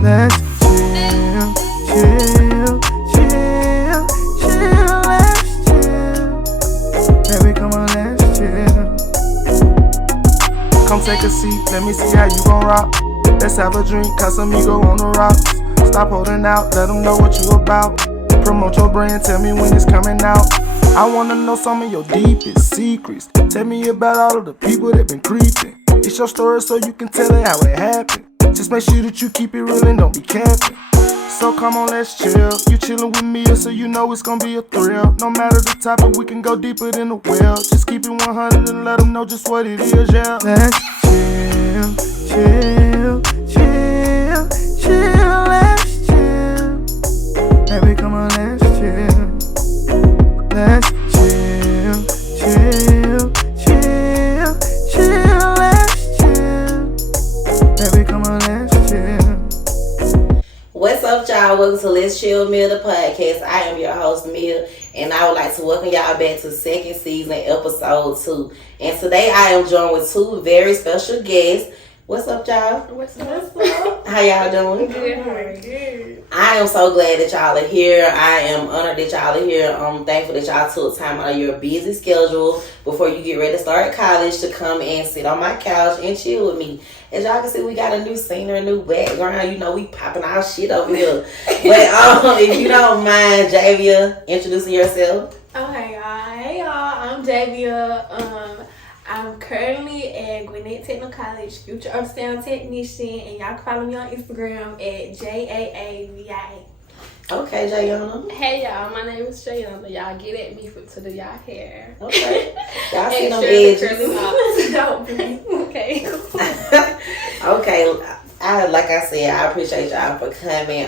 Let's chill, chill, chill, chill, let's chill. Baby, come on, let's chill. Come take a seat, let me see how you gon' rock. Let's have a drink, Casamigo on the rocks. Stop holding out, let them know what you about. Promote your brand, tell me when it's coming out. I wanna know some of your deepest secrets. Tell me about all of the people that been creeping. It's your story so you can tell it how it happened. Just make sure that you keep it real and don't be capping. So come on, let's chill. You chillin' with me, so you know it's gonna be a thrill. No matter the topic, we can go deeper than the well. Just keep it 100 and let them know just what it is, yeah. Let's chill, chill, chill, chill, let's chill. Baby, come on, let's chill. Let's chill, chill, chill, chill, let's chill. Baby, come on, let's chill. What's up, y'all? Welcome to Let's Chill Mill, the podcast. I am your host, Mill, and I would like to welcome y'all back to second season, episode 2. And today I am joined with two very special guests. What's up, y'all? What's up? How y'all doing? Good. I am so glad that y'all are here. I am honored that y'all are here. I'm thankful that y'all took time out of your busy schedule before you get ready to start college to come and sit on my couch and chill with me. As y'all can see, we got a new scenery, a new background. You know, we popping our shit over here. But if you don't mind, Javia, introducing yourself. Okay, y'all. Hey, y'all. I'm Javia. I'm currently at Gwinnett Technical College, future ultrasound technician, and y'all can follow me on Instagram at JAAVIA. Okay, Jaunna. Hey y'all, my name is Jaunna. Y'all get at me to do y'all hair. Okay. Y'all see them edges. Okay. Okay. Like I said, I appreciate y'all for coming.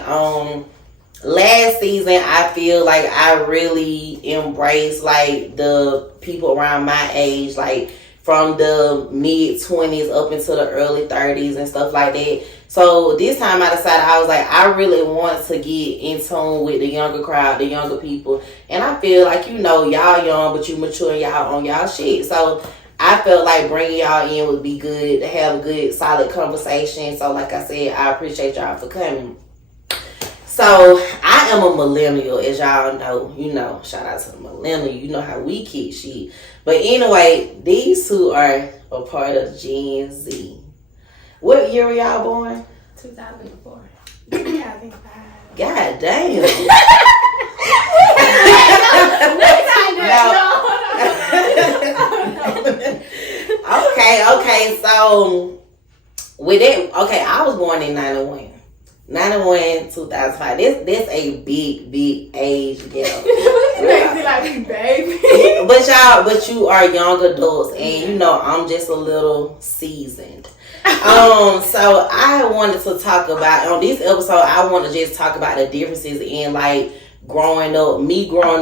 Last season, I feel like I really embraced like the people around my age, like from the mid-20s up into the early 30s and stuff like that. So this time I decided, I was like, I really want to get in tune with the younger crowd, the younger people. And I feel like, you know, y'all young, but you mature and y'all on y'all shit. So I felt like bringing y'all in would be good, to have a good, solid conversation. So like I said, I appreciate y'all for coming. So I am a millennial, as y'all know. You know, shout out to the millennial. You know how we kick shit. But anyway, these two are a part of Gen Z. What year were y'all born? 2004. 2005. God damn. Okay. So with that, okay, I was born in 91. 91, 2005. This a big age gap. Crazy like me, baby. But you are young adults, and you know I'm just a little seasoned. So I wanted to talk about on this episode. I want to just talk about the differences in like me growing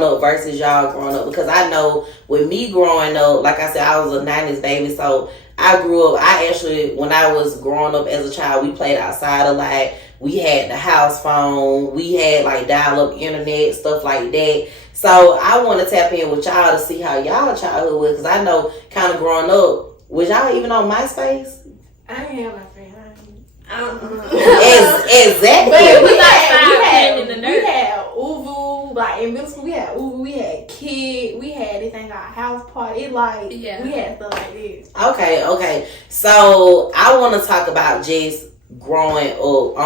up versus y'all growing up, because I know with me growing up, like I said, I was a 90s baby, so I grew up. I actually, when I was growing up as a child, we played outside a lot. We had the house phone. We had like dial-up internet, stuff like that. So I want to tap in with y'all to see how y'all childhood was, because I know kind of growing up, was y'all even on MySpace? I didn't have my friend. Exactly. But we had Uvu, like in middle school we had Uvu, we had Kid, we had this thing called House Party. We had stuff like this. Okay. So I want to talk about just growing up.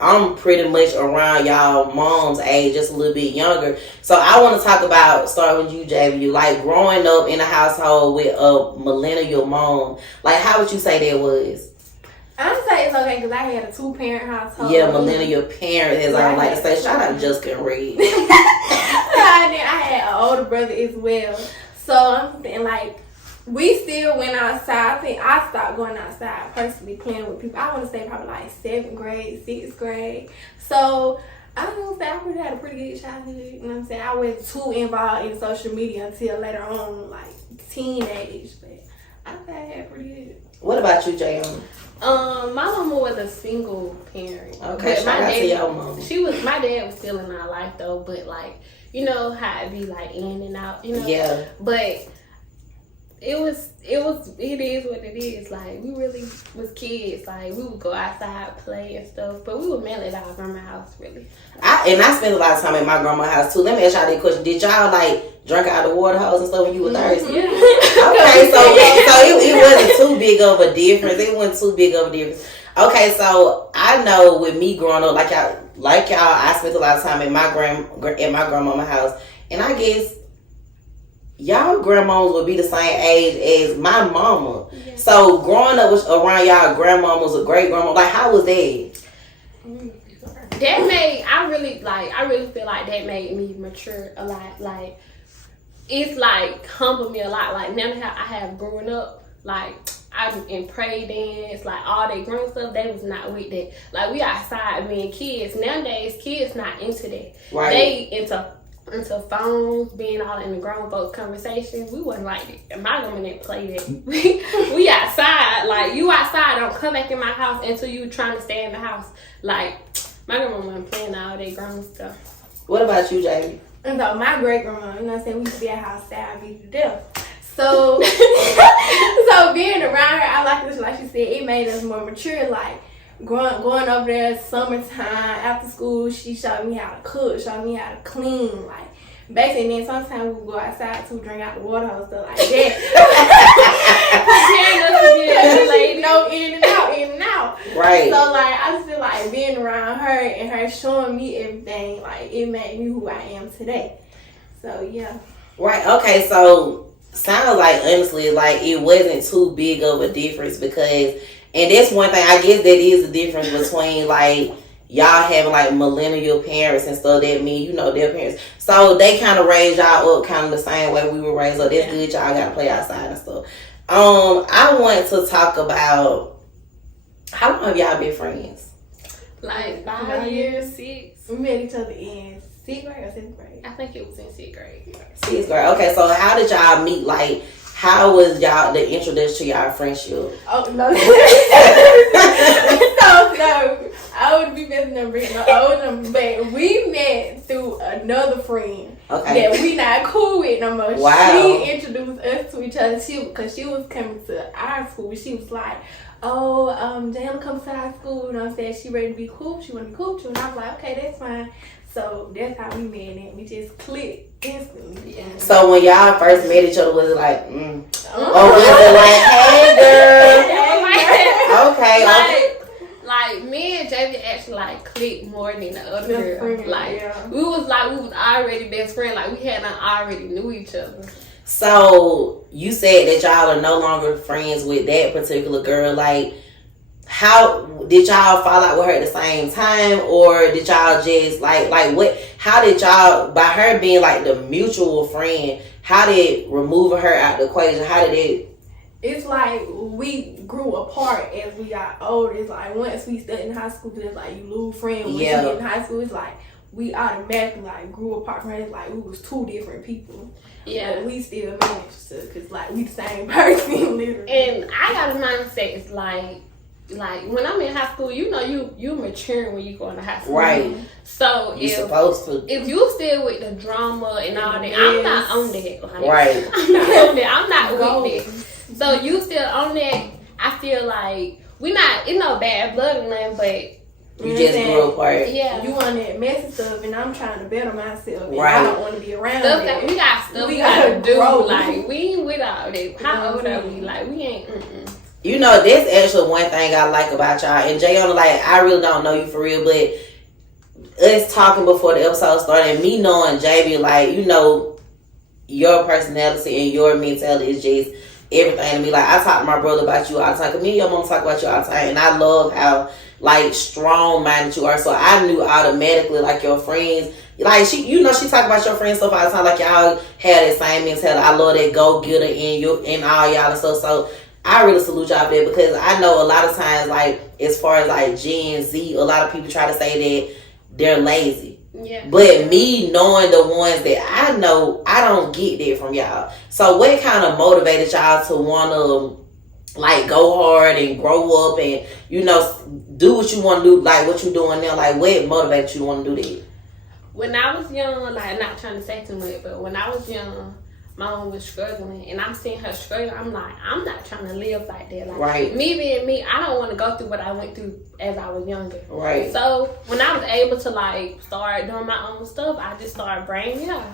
I'm pretty much around y'all mom's age, just a little bit younger. So I want to talk about, start with you, JV, like growing up in a household with a millennial mom. Like, how would you say that was? I would say it's okay because I had a 2-parent household. Yeah, millennial parent, as I like to say. Shout out to Jessica and Reed. And then I had an older brother as well. So I'm thinking like, we still went outside. I think I stopped going outside personally playing with people. I want to say probably like 7th grade, 6th grade. So I don't say I probably had a pretty good childhood. You know what I'm saying? I wasn't too involved in social media until later on, like teenage. But I think I had pretty good. What about you, Jaunna? My mama was a single parent. Okay, but shout out to your mama. My dad was still in our life though, but like, you know how it be like in and out, you know? Yeah. But it is what it is. Like, we really was kids. Like, we would go outside, play and stuff, but we were mainly at our grandma's house, really. I spent a lot of time at my grandma's house too. Let me ask y'all that question. Did y'all like drink out of the water hose and stuff when you were thirsty? Yeah. Okay, so it wasn't too big of a difference. It wasn't too big of a difference. Okay, so I know with me growing up, like y'all, I spent a lot of time at my grandmama's house, and I guess y'all grandmas would be the same age as my mama. Yeah. So growing up around y'all grandmamas or great grandma, like how was that? That made I really feel like that made me mature a lot. Like, it's like humbled me a lot. Like, now that I have grown up, like I'm in pray dance, like all that grown stuff, they was not with that. Like, we outside being kids. Nowadays, kids not into that. Right. They into phones, being all in the grown folks conversations. We wasn't like that. My woman didn't play that. We outside. Like, you outside, don't come back in my house until you trying to stay in the house. Like, my grandma wasn't playing all that grown stuff. What about you, Jamie? And so my great grandma, you know what I'm saying, we used to be at house style, beat to death. So so being around her, I like this, like she said, it made us more mature. Like, going over there summertime after school, she showed me how to cook, showed me how to clean, like basically. And then sometimes we would go outside to drink out the water hose, stuff like that. No, in and out. Right. So like, I just feel like being around her and her showing me everything, like it made me who I am today. So yeah. Right. Okay. So sounds like honestly, like it wasn't too big of a difference because. And that's one thing, I guess that is the difference between, like, y'all having, like, millennial parents and stuff. That mean, you know, their parents. So they kind of raised y'all up kind of the same way we were raised up. That's good. Y'all got to play outside and stuff. I want to talk about, how long have y'all been friends? Like 5 years, 6. We met each other in 6th grade or 7th grade? I think it was in 6th grade. 6th grade. Okay, so how did y'all meet? Like, how was y'all the introduction to y'all friendship? Oh no! No, I would be messing up bringing my old number, but we met through another friend that we not cool with no more. Wow. She introduced us to each other. Because she was coming to our school. She was like, "Oh, Jaunna comes to our school." You know what I'm saying? She ready to be cool. She want to be cool too, and I was like, "Okay, that's fine." So that's how we met, and we just clicked instantly. Yeah. So when y'all first met each other, was it like, or was it like, hey girl? Okay. Like me and Javia actually like clicked more than the other girl. Like we was already best friends. Like we had already knew each other. So you said that y'all are no longer friends with that particular girl. Like, how did y'all fall out with her at the same time, or did y'all just like what? How did y'all, by her being like the mutual friend, how did removing her out the equation? How did it? It's like we grew apart as we got older. It's like once we studied in high school, it's like you lose friends. When you get in high school, it's like we automatically like grew apart from her. It's like we was two different people. Yeah, but we still managed to, cause like we the same person literally. And I got a mindset. It's like when I'm in high school, you know, you maturing when you go into high school. Right. So you're supposed to. If you still with the drama and all that, I'm not on that. Like, right. I'm not on that. I'm not with that. So you still on that. I feel like it's no bad blood or nothing, but you just grew apart. Yeah. You want that messy stuff, and I'm trying to better myself. And right. I don't want to be around stuff that. We got stuff we gotta do. Grow. Like, we ain't with all that. How old are we? Like, we ain't. You know, that's actually one thing I like about y'all. And Jaunna, like, I really don't know you for real, but us talking before the episode started, and me knowing Javia, like, you know, your personality and your mentality is just everything to me. Like, I talk to my brother about you all the time, because me and your mom talk about you all the time, and I love how, like, strong-minded you are. So I knew automatically, like, your friends, like, she talk about your friends stuff all the time, like, y'all had that same mentality. I love that go-getter in all y'all and stuff. So I really salute y'all for that, because I know a lot of times, like, as far as, like, Gen Z, a lot of people try to say that they're lazy. Yeah. But me knowing the ones that I know, I don't get that from y'all. So what kind of motivated y'all to want to, like, go hard and grow up and, you know, do what you want to do, like what you doing now? Like, what motivated you to want to do that? When I was young, like, not trying to say too much, but when I was young, my mom was struggling, and I'm seeing her struggling. I'm like, I'm not trying to live like that. Like, right. Me being me, I don't want to go through what I went through as I was younger. Right. So when I was able to like start doing my own stuff, I just started bringing it up.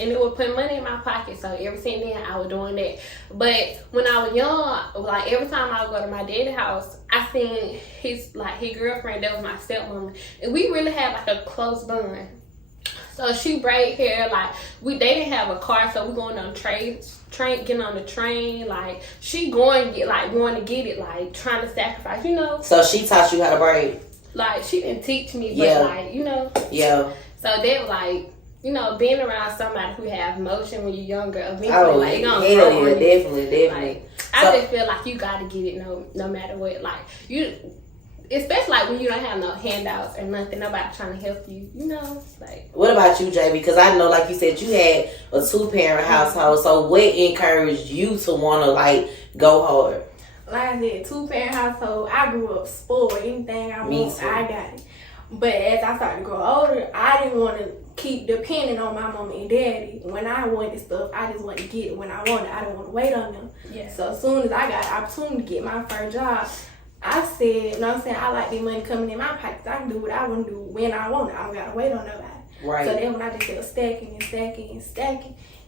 And it would put money in my pocket. So ever since then, I was doing that. But when I was young, like every time I would go to my daddy's house, I seen his girlfriend, that was my stepmom. And we really had like a close bond. So she braid hair, like they didn't have a car, so we going on getting on the train, like she going to get it, like trying to sacrifice, you know. So she taught you how to braid? Like she didn't teach me, but like, you know. Yeah. So they were like, you know, being around somebody who have motion when you're younger, eventually, like, gonna hell grow yeah, on you. definitely. Like, I just feel like you gotta get it no matter what. Like especially like when you don't have no handouts or nothing, nobody trying to help you, you know. Like, what about you, JB? Because I know, like you said, you had a 2-parent household. So what encouraged you to want to like go hard? Like I said, 2-parent household. I grew up spoiled. Anything I want, I got it. But as I started to grow older, I didn't want to keep depending on my mom and daddy. When I wanted stuff, I just wanted to get it when I wanted. I didn't want to wait on them. Yeah. So as soon as I got the opportunity to get my first job, I said, you know what I'm saying, I like the money coming in my pockets. I can do what I want to do when I want it. I don't got to wait on nobody. Right. So then when I just kept stacking,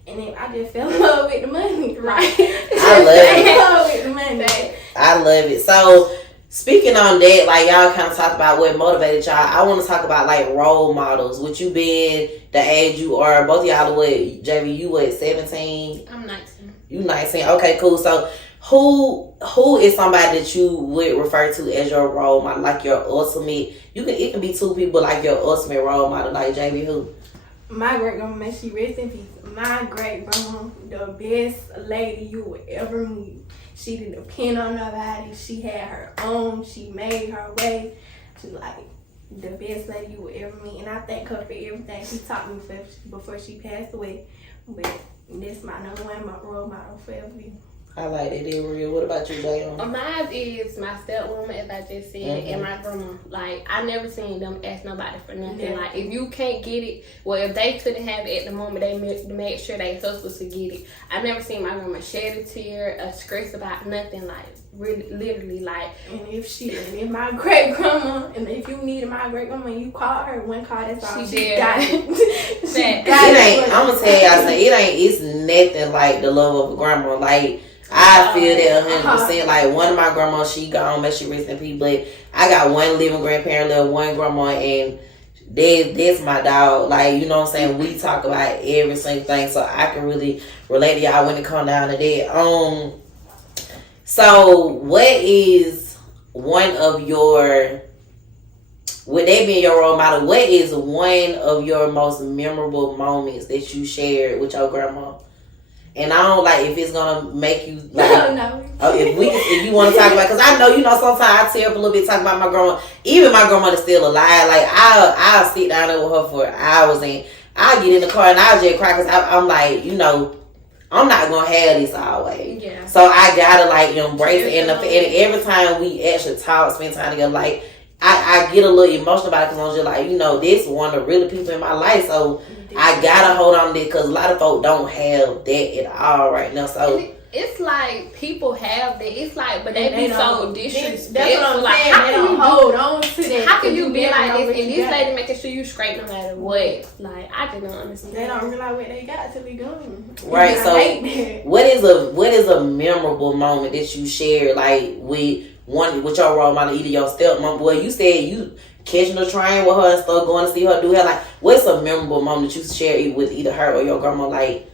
and then I just fell in love with the money. Right. I love with the money. I love it. So speaking on that, like y'all kind of talked about what motivated y'all. I want to talk about like role models. With you being the age you are, both of y'all are what? JV, you what? 17? I'm 19. You 19? Okay, cool. So who is somebody that you would refer to as your role model, like your ultimate? It can be 2 people, like your ultimate role model, like JV. Who? My great grandma, may she rest in peace. My great grandma, the best lady you would ever meet. She didn't depend on nobody. She had her own. She made her way. She's like the best lady you would ever meet. And I thank her for everything she taught me before she passed away. But that's my number one role model forever. I like that. They're real. What about you, Jaunna? Mine is my stepwoman, as I just said, and my grandma. Like, I never seen them ask nobody for nothing. Yeah. Like, if you can't get it, well, if they couldn't have it at the moment, they made sure they hustled to get it. I never seen my grandma shed a tear, a stress about nothing. Like, really, literally, like. And if my great grandma, and if you needed my great grandma, you called her one call. That's all she did. got it. I'm gonna tell y'all something. It's nothing like the love of a grandma. Like, I feel that 100%. Like, one of my grandmas, she gone, may she rest in peace. But I got one living grandparent, left one grandma, and that's my dog. Like, you know what I'm saying? We talk about every single thing, so I can really relate to y'all when it come down to that. So what is one of your, with that being your role model, what is one of your most memorable moments that you shared with your grandma? And I don't like if it's gonna make you like. No. If you want to talk about, because I know sometimes I tear up a little bit talking about my grandma. Even my grandma is still alive. Like I'll sit down there with her for hours and I get in the car and I'll just cry because I'm like, I'm not gonna have this always. Yeah. So I gotta like embrace it. And every time we actually talk, spend time together, like I get a little emotional about it because I'm just like, this one of the really people in my life. So I gotta hold on to it because a lot of folk don't have that at all right now. So it's like people have that. It's like, but they be so disrespectful. That's what I'm like, saying. how They can don't you hold on to that? How can you be like this? And this got. lady making sure you straight no matter what? Like, I just don't understand. They don't realize what they got till they gone. Right. I So hate that. what is a memorable moment that you shared like with your role model, either your stepmom? Well, you said you catching the train with her and stuff, going to see her do hair. Like, what's a memorable moment that you share with either her or your grandma? Like,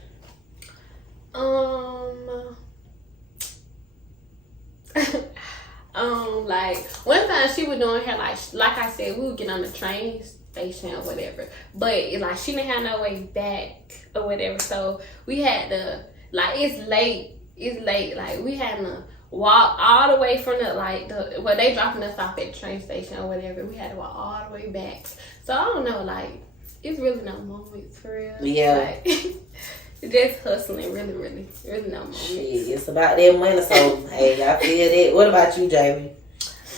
like one time she was doing hair, like I said, we would get on the train station or whatever, but like she didn't have no way back or whatever, so we had to it's late, like we had to walk all the way from they dropping us off at the train station or whatever. We had to walk all the way back. So I don't know, like it's really no moments for real. Yeah. Like, just hustling, really no moments. Shit, it's about that money. So hey, I feel that. What about you, Jamie?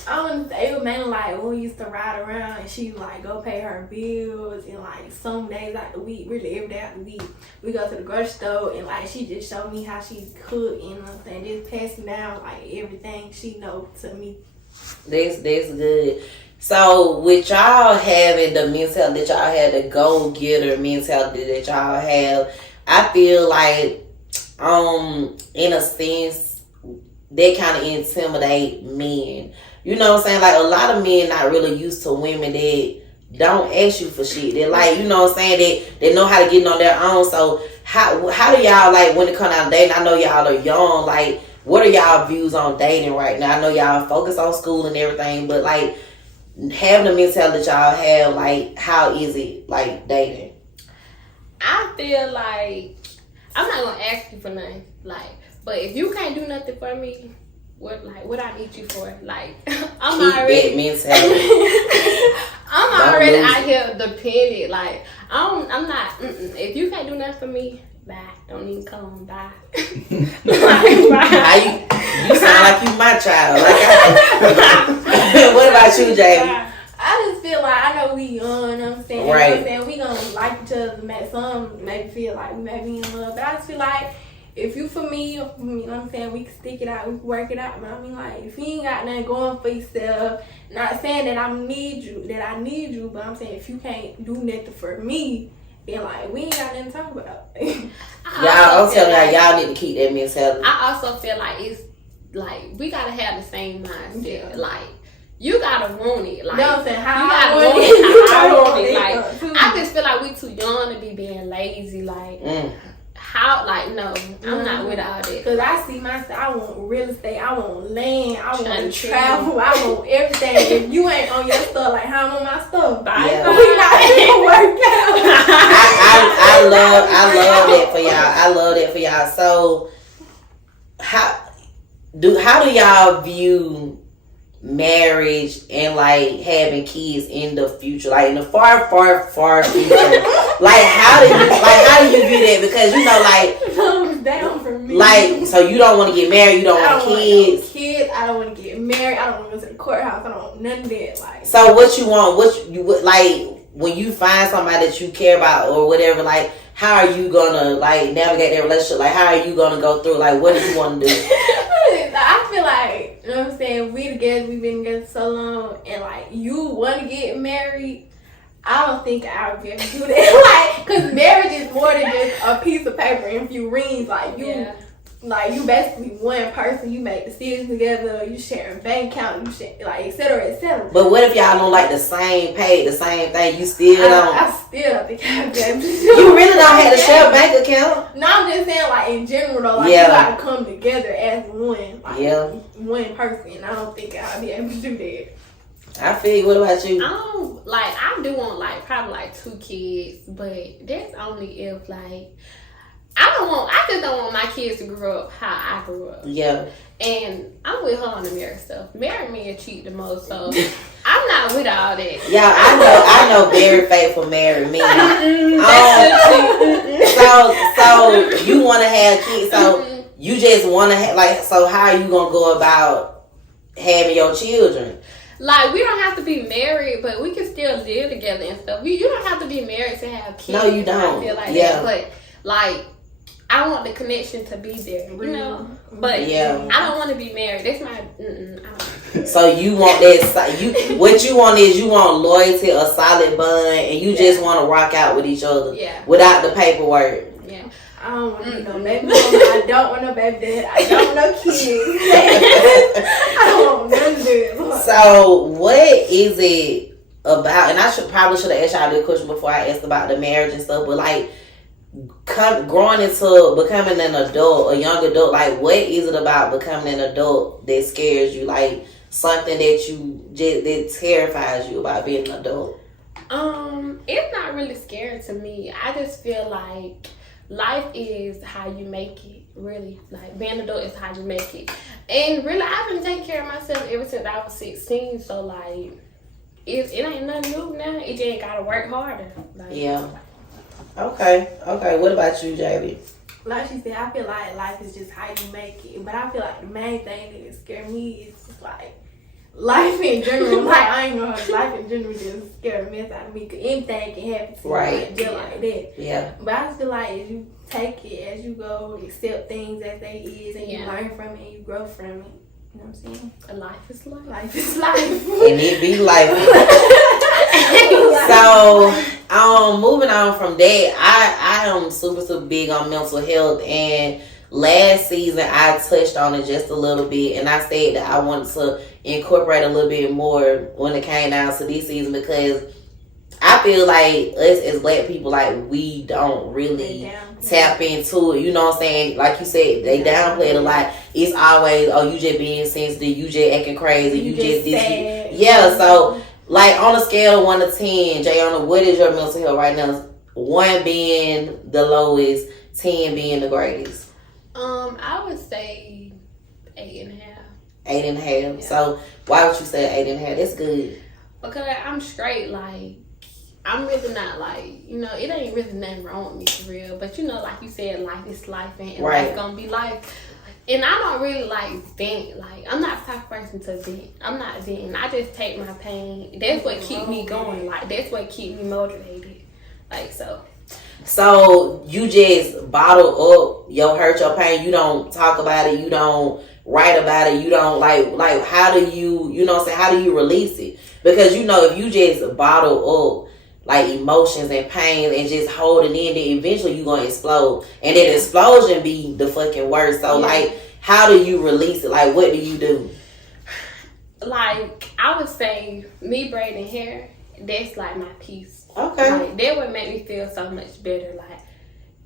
I want to say it was mainly like when we used to ride around and she like go pay her bills and like some days out the week, really every day out the week, we go to the grocery store and like she just showed me how she cook, you know what I'm saying, just passing down like everything she know to me. That's good. So with y'all having the mentality that y'all had, the go getter mentality that y'all have, I feel like in a sense that kind of intimidate men. You know what I'm saying? Like a lot of men not really used to women that don't ask you for shit. They like, you know what I'm saying, they know how to get on their own. So how do y'all, like, when it comes down to dating, I know y'all are young, like what are y'all views on dating right now? I know y'all focus on school and everything, but like having the mentality that y'all have, like how is it like dating? I feel like I'm not gonna ask you for nothing, like, but if you can't do nothing for me, what I need you for? Like, I'm already out here dependent. Like, I'm not. If you can't do nothing for me, bye. Don't even come. Bye. Like, bye. You sound like you my child. Like, what about you, Jamie? I just feel like, I know we young, you know what I'm saying? Right. You know what I'm saying? We gonna like each other, make some maybe feel like we may be in love, but I just feel like if you for me, you know what I'm saying, we can stick it out, we can work it out. But I mean, like, if you ain't got nothing going for yourself, not saying that I need you, but I'm saying if you can't do nothing for me, then like we ain't got nothing to talk about. I'm telling y'all need to keep that mentality. I also feel like it's like we gotta have the same mindset. Yeah. Like, you gotta want it. Like, you know what I'm saying? I want it. Like, I just feel like we too young to be being lazy. Like, how? Like, no, I'm not with all that. Cause I see myself. I want real estate. I want land. I want travel. I want everything. If you ain't on your stuff, like how I'm on my stuff, bye. Yeah. We not gonna work out. I love that for y'all. I love that for y'all. So, how do y'all view marriage and like having kids in the future, like in the far future? like how do you view that? Because you know, like, thumbs down for me. Like, so you don't want to get married, you don't want kids. Want no kids. I don't want to get married. I don't want to go to the courthouse. I don't want none of that. Like, so what you want? What you like when you find somebody that you care about or whatever? Like, how are you gonna like navigate that relationship? Like, how are you gonna go through? Like, what do you want to do? I feel like, you know what I'm saying, we've been together so long, and like you want to get married, I don't think I would be able to do that. Like, cause marriage is more than just a piece of paper and a few rings. Like you basically one person. You make decisions together. You share a bank account. You share, like, et cetera, et cetera. But what if y'all don't like the same pay, the same thing? You still don't. I still don't think I'd be able to do. You really don't have to share a bank account? No, I'm just saying, like, in general though, like, you gotta come together as one, like, one person. I don't think I'd be able to do that. I feel you. What about you? I do want like probably like 2 kids, but that's only if like I just don't want my kids to grow up how I grew up. Yeah. And I'm with her on the marriage stuff. Marry me and cheat the most, so I'm not with all that. Yeah, I know very faithful married men. So you want to have kids, so you just want to have, like, so how are you going to go about having your children? Like, we don't have to be married, but we can still live together and stuff. You don't have to be married to have kids. No, you don't. I feel like that. But, like, I want the connection to be there, you know? But I don't want to be married. That's my, I don't. So you want that, what you want is you want loyalty, a solid bond, and you just want to rock out with each other without the paperwork. Yeah. I don't want to be no baby mama. I don't want no baby dad. I don't want no kids. I don't want none of that. So what is it about, and I probably should have asked y'all this question before I asked about the marriage and stuff, but like, growing into becoming an adult, a young adult, like, what is it about becoming an adult that scares you? Like, something that terrifies you about being an adult? It's not really scary to me. I just feel like life is how you make it, really. Like, being an adult is how you make it. And really, I've been taking care of myself ever since I was 16, so like, it ain't nothing new now. It just ain't gotta work harder. Like, Okay. What about you, Javia? Like she said, I feel like life is just how you make it. But I feel like the main thing that scares me is just like life in general, like I ain't gonna life in general just scare the mess out of me. Cause anything can happen to you, like, just like that. Yeah. But I just feel like as you take it as you go, accept things as they is, and you learn from it and you grow from it. You know what I'm saying? Life is life. Life is life. And it be life. So, moving on from that, I am super big on mental health, and last season I touched on it just a little bit, and I said that I wanted to incorporate a little bit more when it came down to this season, because I feel like us as black people, like, we don't really tap into it. You know what I'm saying? Like you said, they downplay it a lot. It's always, oh, you just being sensitive, you just acting crazy, you just this. Yeah, so like on a scale of 1 to 10, Jaunna, what is your mental health right now? 1 being the lowest, 10 being the greatest. I would say 8.5. 8.5. Yeah. So why would you say 8.5? That's good. Because I'm straight, like, I'm really not, like, you know, it ain't really nothing wrong with me for real. But, you know, like you said, life is life, and life's gonna be life. And I don't really, like, vent. Like, I'm not the type of person to vent. I'm not venting. I just take my pain. That's what keep me going. Like, that's what keep me motivated. Like, so. So you just bottle up your hurt, your pain. You don't talk about it. You don't write about it. You don't like how do you know what I'm saying? How do you release it? Because, you know, if you just bottle up like emotions and pain and just hold it in, then eventually you're going to explode. And that explosion be the fucking worst. So, like, how do you release it? Like, what do you do? Like, I would say me braiding hair, that's like my peace. Okay. Like, that would make me feel so much better. Like,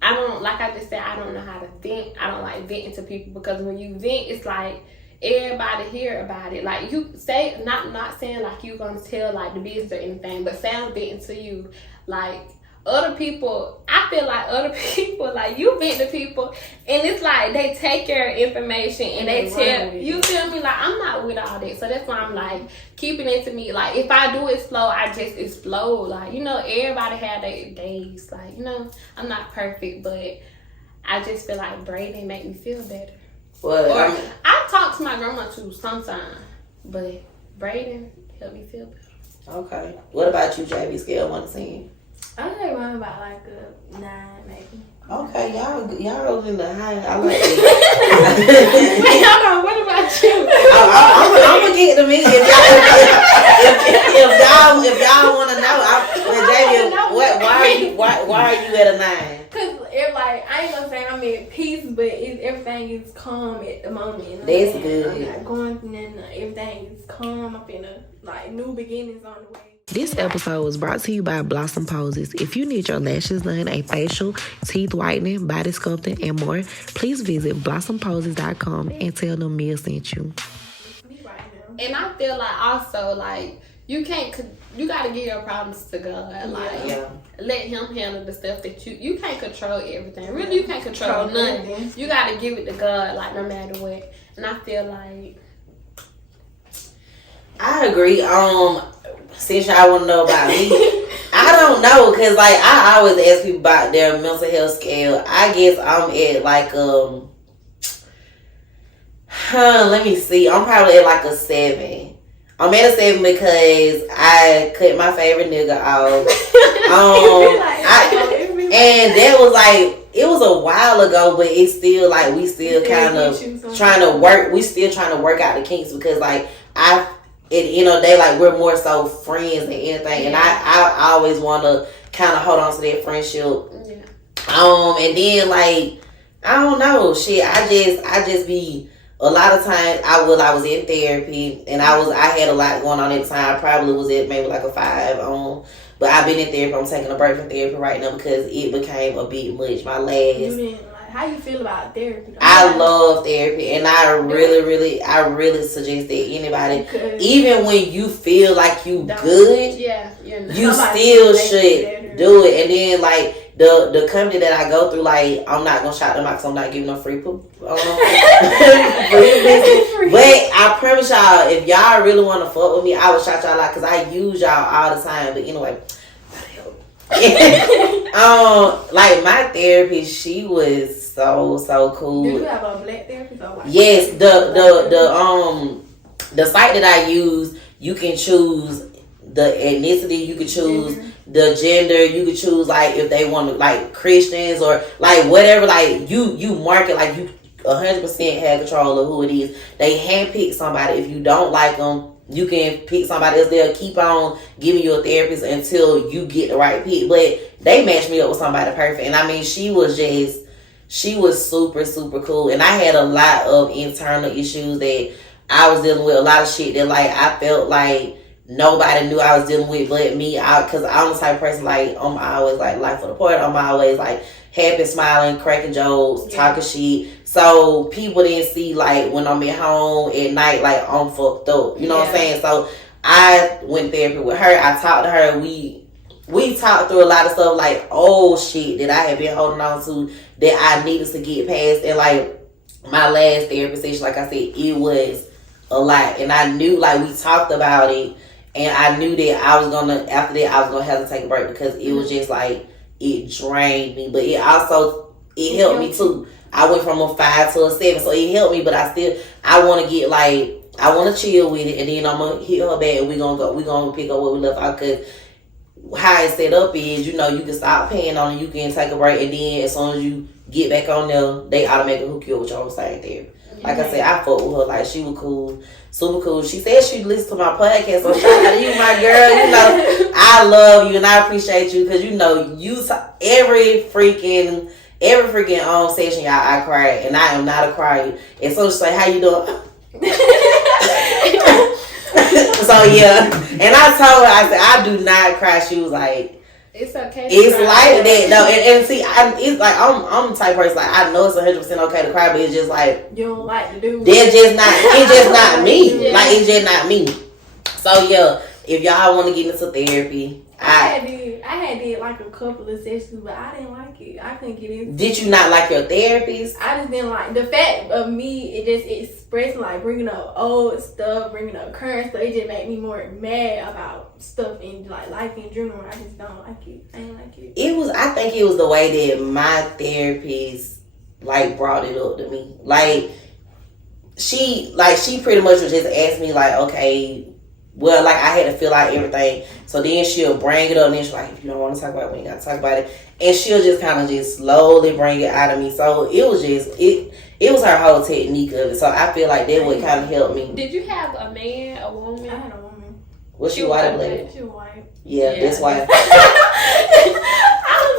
I don't, like I just said, I don't know how to vent. I don't like venting to people, because when you vent, it's like everybody hear about it. Like, you say, not saying like you gonna tell like the business or anything, but say I'm venting to you. Like, other people, I feel like other people, like, you vent to people, and it's like they take your information and they tell, you feel me? Like, I'm not with all that. So that's why I'm like keeping it to me. Like, if I do explode, I just explode. Like, you know, everybody have their days. Like, you know, I'm not perfect, but I just feel like braiding make me feel better. Well, Or I talk to my grandma too sometimes, but braiding help me feel better. Okay. What about you, JB? Scale 1 to 10. I think mine about like a 9 maybe. Okay, y'all in the high. I like it. Wait, hold on. What about you? I'm gonna get to me if y'all want to know. JB, why are you at a 9? Cause it like I ain't gonna say I'm at peace, but everything is calm at the moment. You know That's what I'm good. I'm not going through nothing. Everything is calm. I'm finna like new beginnings on the way. This episode was brought to you by Blossom Poses. If you need your lashes done, a facial, teeth whitening, body sculpting, and more, please visit blossomposes.com and tell them Mia sent you. And I feel like also, like, you gotta give your problems to God. Like, let Him handle the stuff that you can't control everything. Really, you can't control nothing. You gotta give it to God, like, no matter what. And I feel like I agree. Since y'all want to know about me, I don't know, cause like I always ask people about their mental health scale. I guess I'm at like let me see. I'm probably at like a 7. I'm at a 7 because I cut my favorite nigga off. And that was like, it was a while ago, but it's still like we still kind of trying to work. We still trying to work out the kinks, because like they like we're more so friends than anything, and I always want to kind of hold on to that friendship. And then like I don't know, shit. I just be a lot of times I was in therapy, and I had a lot going on at the time. I probably was at maybe like a 5. But I've been in therapy. I'm taking a break from therapy right now because it became a bit much. My last. How you feel about therapy? I love therapy, and I really suggest that anybody, even when you feel like you good, you still should do it. And then like the company that I go through, like I'm not gonna shout them out because I'm not giving them free poop. But I promise y'all, if y'all really want to fuck with me, I will shout y'all out because I use y'all all the time. But anyway. Like my therapist, she was so cool. Do you have a black therapist or white? Yes, the site that I use, you can choose the ethnicity, you can choose the gender, you can choose like if they want to like Christians or like whatever, like you market like you 100% have control of who it is. They handpick somebody. If you don't like them, you can pick somebody else. They'll keep on giving you a therapist until you get the right pick. But they matched me up with somebody perfect. And I mean, she was super, super cool. And I had a lot of internal issues that I was dealing with, a lot of shit that like I felt like nobody knew I was dealing with but me. Because I'm the type of person like I'm always like life for the party. I'm always like happy, smiling, cracking jokes, talking shit. So people didn't see like when I'm at home at night like I'm fucked up. You know what I'm saying? So I went therapy with her. I talked to her. We talked through a lot of stuff like old shit that I had been holding on to that I needed to get past. And like my last therapy session, like I said, it was a lot. And I knew like we talked about it, and I knew that after that I was gonna have to take a break because it was just like it drained me. But it helped me too. I went from a 5 to a 7, so it helped me. But I want to chill with it, and then I'm gonna hit her back, and we gonna pick up where we left out. Cause how it's set up is, you know, you can stop paying on it, you can take a break, and then as soon as you get back on there, they automatically hook you up with your own same therapy. Like I said, I fucked with her. Like, she was cool, super cool. She said she'd listen to my podcast, so shout out to you, my girl. You know, I love you and I appreciate you because, you know, every freaking session, y'all, I cry, and I am not a crier. And so she's like, how you doing? So yeah, and I told her, I said, I do not cry. She was like, it's okay. It's like that though, and see, it's like I'm the type of person like I know it's 100% okay to cry, but it's just like you don't like to do. It's just not me. Yeah. Like it's just not me. So yeah, if y'all want to get into therapy, I had did like a couple of sessions, but I didn't like it. I couldn't get into. Did you not like your therapist? I just didn't like the fact of me. It just expressing like bringing up old stuff, bringing up current stuff. It just made me more mad about stuff in like life in general. I just don't like it. I ain't like it. I think it was the way that my therapist like brought it up to me. Like she pretty much was just asking me like, okay. Well, like, I had to fill out everything. So then she'll bring it up, and then she's like, if you don't want to talk about it, we ain't got to talk about it. And she'll just kind of just slowly bring it out of me. So it was just, it was her whole technique of it. So I feel like that would kind of help me. Did you have a man, a woman? I had a woman. Was she white or black? She was white. Yeah, that's why. I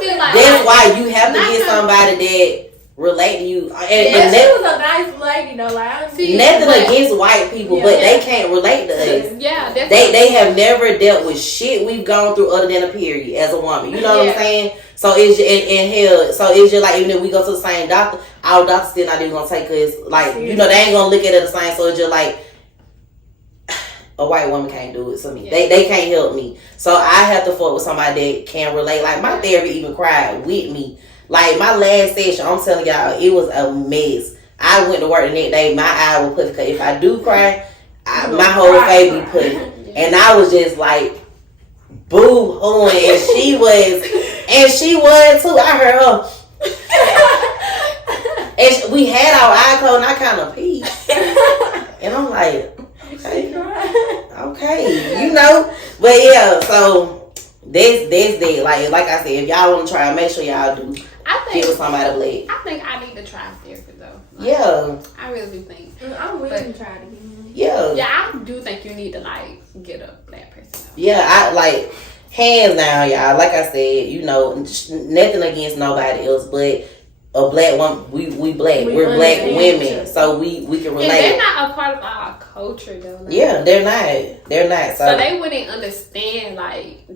feel like that's why you have to get somebody that relate to you. And she was a nice lady though. Like nothing against white people, but they can't relate to us. Yeah, they have never dealt with shit we've gone through other than a period as a woman. You know what I'm saying? So it's in hell. So it's just like even if we go to the same doctor, our doctor still not even gonna take us. Like you know they ain't gonna look at it the same. So it's just like a white woman can't do it to me. Yeah. They can't help me. So I have to fuck with somebody that can relate. Like my therapy even cried with me. Like, my last session, I'm telling y'all, it was a mess. I went to work the next day, my eye was put, because if I do cry, my whole face be put. And I was just like, boo-hooing, and she was too. I heard her. And we had our eye closed, and I kind of peed. And I'm like, okay, you know. But yeah, so that's that. Like I said, if y'all want to try, make sure y'all do. Get with somebody black. I think I need to try therapy though. Like, yeah. I really do think. I'm willing to try to be. Yeah. Yeah, I do think you need to like get a black person. Though. Yeah, I like hands down, y'all. Like I said, you know, nothing against nobody else, but a black woman, we black. We're black women, so we can relate. And they're not a part of our culture though. Like, yeah, they're not. So they wouldn't understand. Like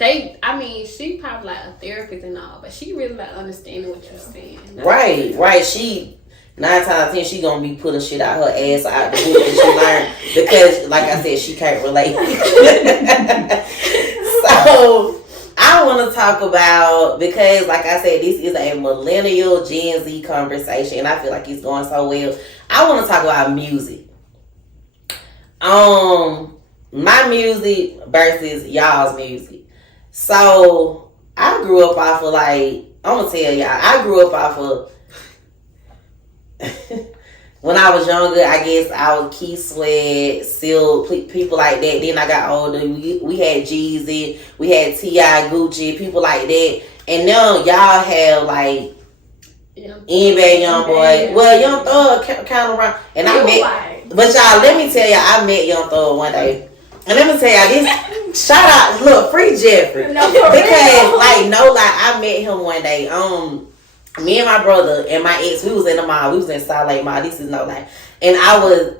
she probably like a therapist and all, but she really like understanding what you're saying. Right. She 9 times out of 10 she gonna be putting shit out her ass out the book that she learned because, like I said, she can't relate. So. I want to talk about, because like I said, this is a millennial Gen Z conversation, and I feel like it's going so well. I want to talk about music. My music versus y'all's music. So I grew up off of I'm gonna tell y'all, I grew up off of when I was younger, I guess I was Key Sweat, Silk, people like that. Then I got older. We had GenZ, we had T.I., Gucci, people like that. And now y'all have like NBA Young Boy. Well, Young Thug kind of around. And I met, but y'all, let me tell y'all, I met Young Thug one day. And let me tell y'all this. Shout out, look, free Jeffrey. Because like no lie, I met him one day. Me and my brother and my ex, we was in the mall. We was in South Lake Mall. This is no lie. And I was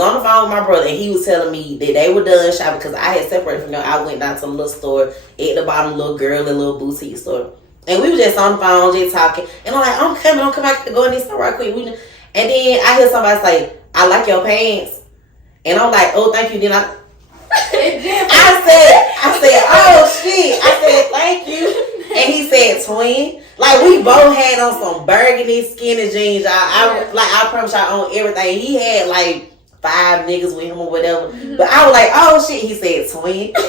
on the phone with my brother, and he was telling me that they were done shopping because I had separated from them. I went down to the little store, at the bottom, little girl, a little boutique store. And we were just on the phone, just talking. And I'm like, I'm coming back to go in this store right quick. And then I hear somebody say, I like your pants. And I'm like, oh, thank you. Then I said, oh, shit. I said, thank you. And he said, twin. Like, we both had on some burgundy skinny jeans. I promise y'all on everything. He had, like, 5 niggas with him or whatever. But I was like, oh, shit. He said, twin. I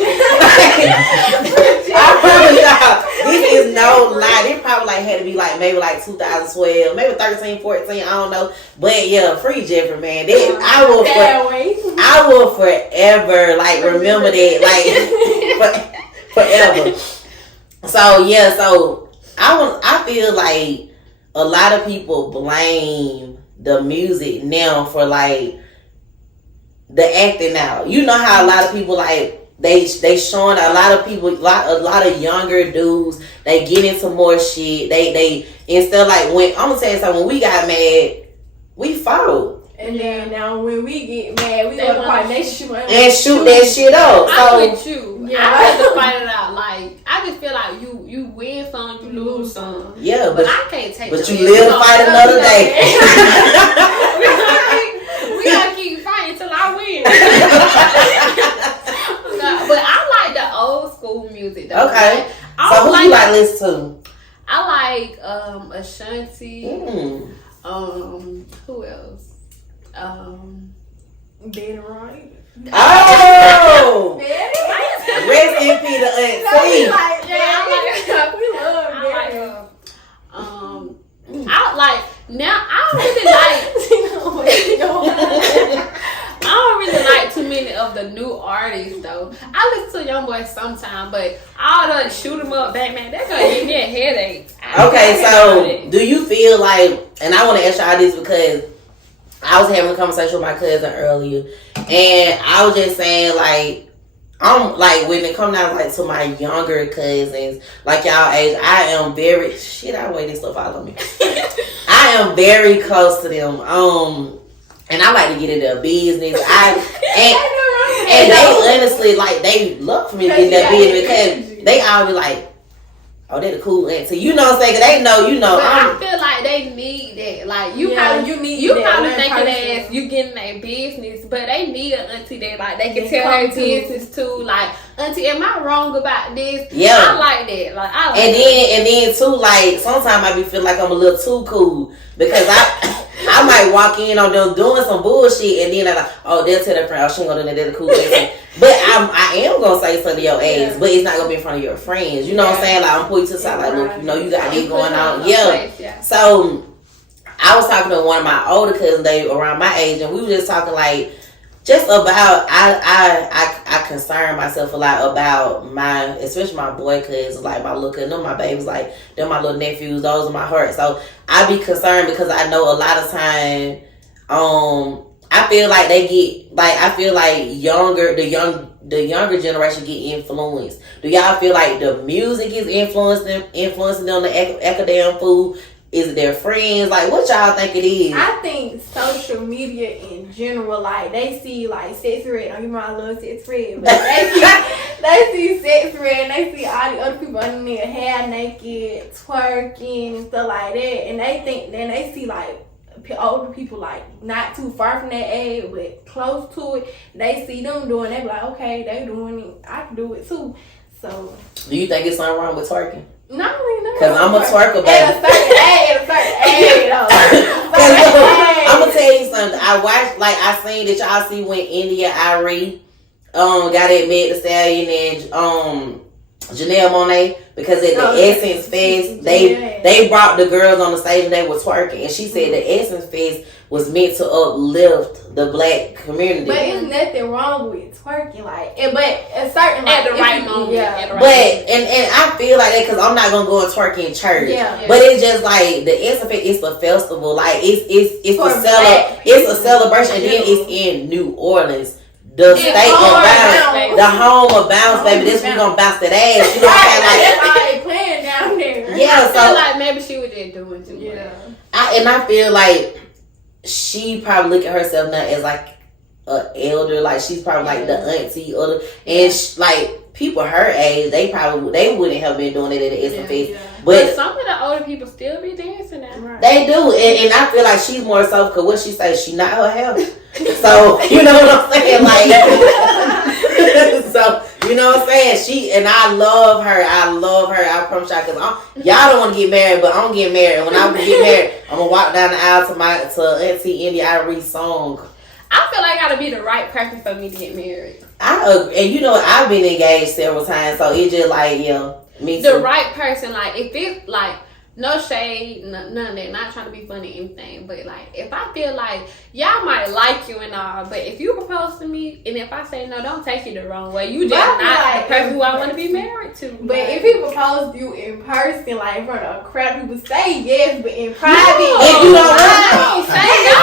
promise y'all, this is no lie. This probably, like, had to be, like, maybe, like, 2012. Maybe 13, 14. I don't know. But, yeah, free Jeffrey, man. I will forever, like, remember that. Like, forever. So, yeah, I feel like a lot of people blame the music now for like the acting out. You know how a lot of people like they showing a lot of people, a lot of younger dudes, they get into more shit. They instead of like when I'm gonna tell you something, when we got mad, we fought. And then now when we get mad, we go to party and shoot that shit up. I'm with you. Yeah, I had to fight it out. Like I just feel like you win some, you lose some. Yeah, but I can't take. But you live to fight another day. we gotta keep fighting till I win. But I like the old school music though. Okay. So who you like listen to? I like Ashanti. Who else? Dead right. Oh! Rest in peace to Auntie. We love I like now. I don't really like too many of the new artists though. I listen to Young Boy sometimes, but all the shoot 'em up Batman, they're gonna give me a headache. Okay, so do you feel like? And I want to ask y'all this because I was having a conversation with my cousin earlier, and I was just saying like, I'm like when it comes down like to my younger cousins, like y'all age, I am very I wait this stuff follow me. I am very close to them. And I like to get into their business. And they honestly like they love me to get in their business because they always like, oh, they're the cool auntie. You know what I'm saying? Cause they know, you know. But I feel like they need that. Like you probably thinking that you getting their business, but they need an auntie that like they can tell their business too. Like, auntie, am I wrong about this? Yeah, I like that. Like I like and then too, like sometimes I be feel like I'm a little too cool because I might walk in on them doing some bullshit and then I'm like, oh, they'll tell their friend, oh, she ain't gonna do that, they're the cool auntie. But I am gonna say something to your ass, but it's not gonna be in front of your friends. You know what I'm saying? Like I'm putting to the side, like, look, you know, you got this going on. Yeah. So I was talking to one of my older cousins, they around my age, and we were just talking like just about I concern myself a lot about especially my boy cousins, like my little cousin, them my babies, like them my little nephews, those are my heart. So I be concerned because I know a lot of time I feel like they get like I feel like the younger generation get influenced. Do y'all feel like the music is influencing them to act a damn fool? Is it their friends? Like, what y'all think it is? I think social media in general, like, they see, like, Sex Red. Don't get me wrong, I love Sex Red. But they see Sex Red and they see all the other people under there half naked, twerking and stuff like that. And they see, like, older people, like, not too far from that age, but close to it. They see them doing it. They be like, okay, they doing it. I can do it, too. So. Do you think it's something wrong with twerking? No, really not. Because I'm a twerker, baby. At a certain age, I'm going to tell you something. I watched, like, I seen that y'all see when India Irie got that Meg Thee Stallion and Janelle Monáe, because at the Essence Fest, they brought the girls on the stage and they were twerking. And she said the Essence Fest was meant to uplift the black community. But there's nothing wrong with twerking, like, but a certain at like, the right moment. Yeah. At the right But moment. and I feel like that because I'm not gonna go and twerk in church. Yeah. But it's just like the Incident is the festival. Like it's For a black it's a celebration, and then it's in New Orleans. The state of home bounce, the home of bounce, baby. This we gonna bounce that ass. You know what I'm saying? That's all they playing down there. Yeah, I feel so like maybe she was just doing too much. I feel like she probably look at herself now as like an elder, like she's probably like the auntie or the, and like people her age, they wouldn't have been doing it at the Incident Fest. But some of the older people still be dancing now. Right. They do, and I feel like she's more so because what she says, she not her health. So you know what I'm saying, like. So you know what I'm saying. I love her. I promise y'all, because y'all don't want to get married, but I'm getting married. And when I get married, I'm gonna walk down the aisle to Auntie India Irie song. I feel like I gotta be the right person for me to get married. And you know I've been engaged several times, so it's just like me too. The right person, like if it's like no shade, none of that. Not trying to be funny or anything, but like if I feel like y'all might like you and all, but if you propose to me and if I say no, don't take it the wrong way. You just not the person who I want to be married to. But if he proposed to you in person, like in front of a crowd, people say yes, but in private, if you don't say no.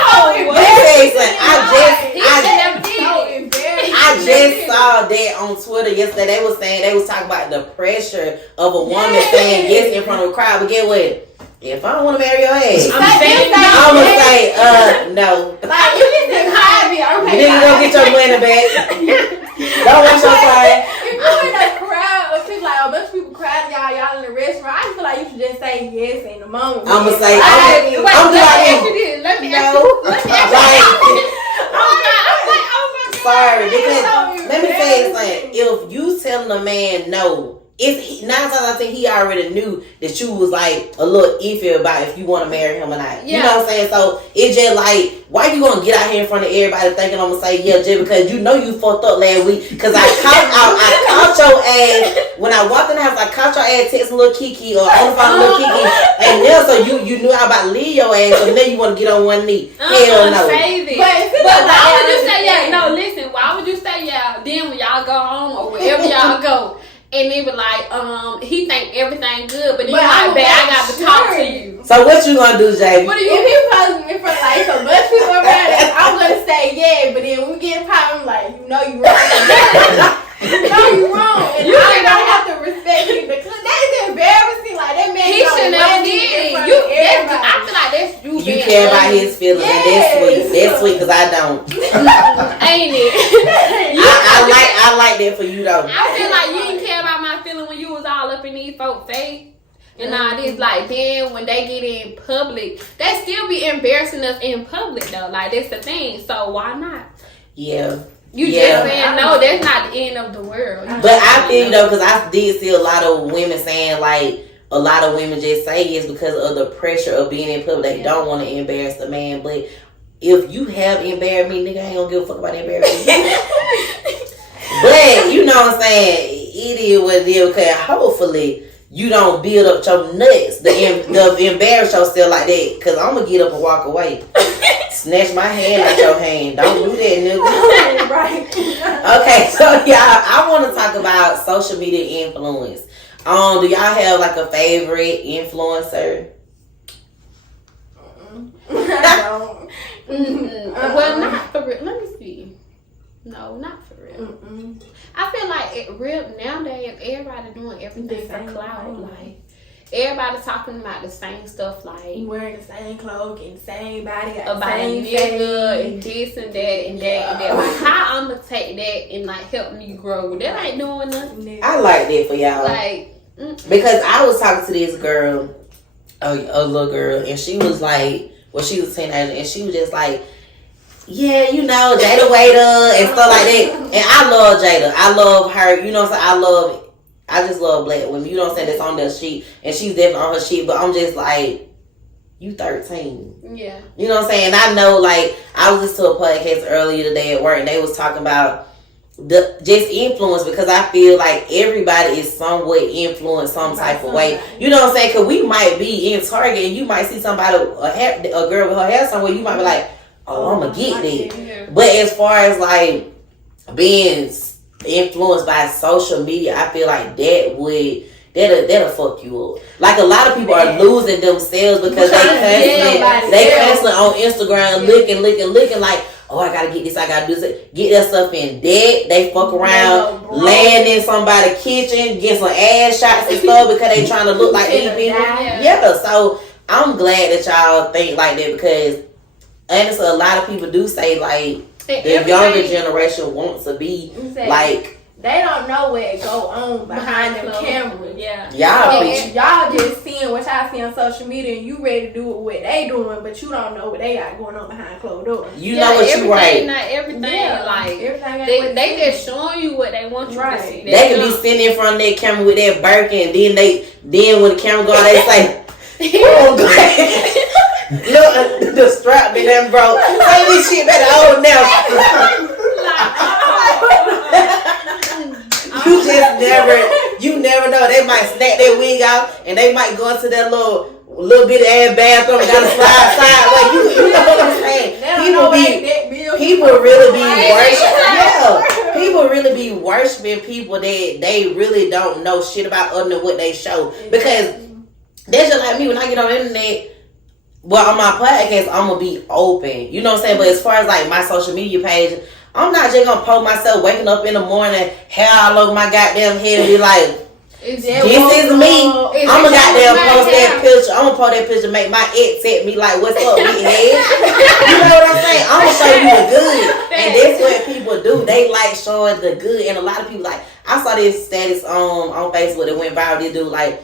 I just saw that on Twitter yesterday. They was saying they was talking about the pressure of a woman saying yes in front of a crowd. But get what? If I don't want to marry your ass, I'm gonna say no. Like you just in private, okay. You didn't go get your money back. Don't waste your time. If you in a crowd of people, like a bunch of people crowding y'all in the restaurant, I just feel like you should just say yes in the moment. I'm gonna say let me ask you. Sorry, because let me tell you something. If you telling a man no, it's 9 times out of 10 he already knew that you was like a little iffy about if you want to marry him or not. You know what I'm saying? So it's just like, why you gonna get out here in front of everybody thinking I'm gonna say yeah just because you know you fucked up last week? Because I caught your ass when I walked in the house. I caught your ass texting little Kiki or on the phone little Kiki, and then so you knew I about to leave your ass, so now you want to get on one knee. Hell no. Save it. But why would you say yeah? No, listen. Why would you say yeah? Then when y'all go home or wherever y'all go. And they were like, he think everything good, but then you're like, babe, I got to talk to you. So what you gonna do, Javia? What do you? If he posing in front of like so much people around, I'm gonna say yeah, but then when we get in problem, I'm like, you know you wrong. You know you wrong, and I don't have to respect you because that is embarrassing. Like that man, he should never did. I feel like that's you. You care about his feelings, and that's sweet. That's sweet because I don't. Ain't it? I like that for you though. I feel like you didn't care about my feeling when you was all up in these folks' face. And all this, like, then when they get in public, they still be embarrassing us in public though. Like that's the thing. So why not? Yeah. You just saying no, that's not the end of the world. But I feel though, because I did see a lot of women saying like a lot of women just say it's because of the pressure of being in public. They don't want to embarrass the man. But if you have embarrassed me, nigga, I ain't gonna give a fuck about embarrassing you. But you know what I'm saying? It is what it is. Because hopefully you don't build up your nuts the embarrass yourself like that. Because I'm gonna get up and walk away. Snatch my hand out your hand. Don't do that, nigga. Right. Okay, so y'all, I want to talk about social media influence. Do y'all have like a favorite influencer? I don't. Well, not for real. Let me see. No, not for real. I feel like nowadays everybody doing everything for clout. Like everybody talking about the same stuff, like wearing the same clothes and same body, got about same nigga and this and that and that and that. Like how I'm gonna take that and like help me grow? That ain't doing nothing. I like that for y'all. Like because I was talking to this girl, a little girl, and she was like, well, she was a teenager, and she was just like, yeah, you know, Jada Waiter and stuff like that. And I love Jada. I love her. You know what I'm saying? I just love black women. You know what I'm saying? That's on their sheet. And she's definitely on her sheet. But I'm just like, you 13. Yeah. You know what I'm saying? I know, like, I was listening to a podcast earlier today at work, and they was talking about just influence, because I feel like everybody is somewhat influenced some type of way. You know what I'm saying? Because we might be in Target and you might see somebody, a girl with her hair somewhere, you might be like, I'm gonna get that. Yeah. But as far as like being influenced by social media, I feel like that'll fuck you up. Like a lot of people are losing themselves because they constantly on Instagram looking like, oh, I gotta get this, I gotta do this, get that stuff in debt. They fuck around, land in somebody's kitchen, get some ass shots and stuff because they trying to look like these people. Yeah, so I'm glad that y'all think like that because honestly, a lot of people do say like the younger generation wants to be like. They don't know what go on behind them cameras. Yeah. Y'all just seeing what y'all see on social media and you ready to do what they doing, but you don't know what they got going on behind closed doors. You know what you right. Not everything. Like everything they just showing you what they want you to see. They can be sitting in front of their camera with that Birkin and then when the camera go on, they say, oh God. Look, the strap be done broke. Say this shit better hold now. You never know. They might snap their wig out and they might go into that little bit of ass bathroom and gotta slide sideways. You know what I'm saying? People really be worshiping. Yeah, people really be worshiping people that they really don't know shit about other than what they show. Because that's just like me when I get on the internet. Well, on my podcast, I'm gonna be open. You know what I'm saying? But as far as like my social media page, I'm not just gonna post myself waking up in the morning, hair all over my goddamn head and be like, this is me. I'm gonna goddamn post that picture. I'm gonna post that picture, make my ex at me like, what's up, big head? You know what I'm saying? I'm gonna show you the good. And that's what people do. They like showing the good. And a lot of people like, I saw this status on Facebook that went viral. This dude like,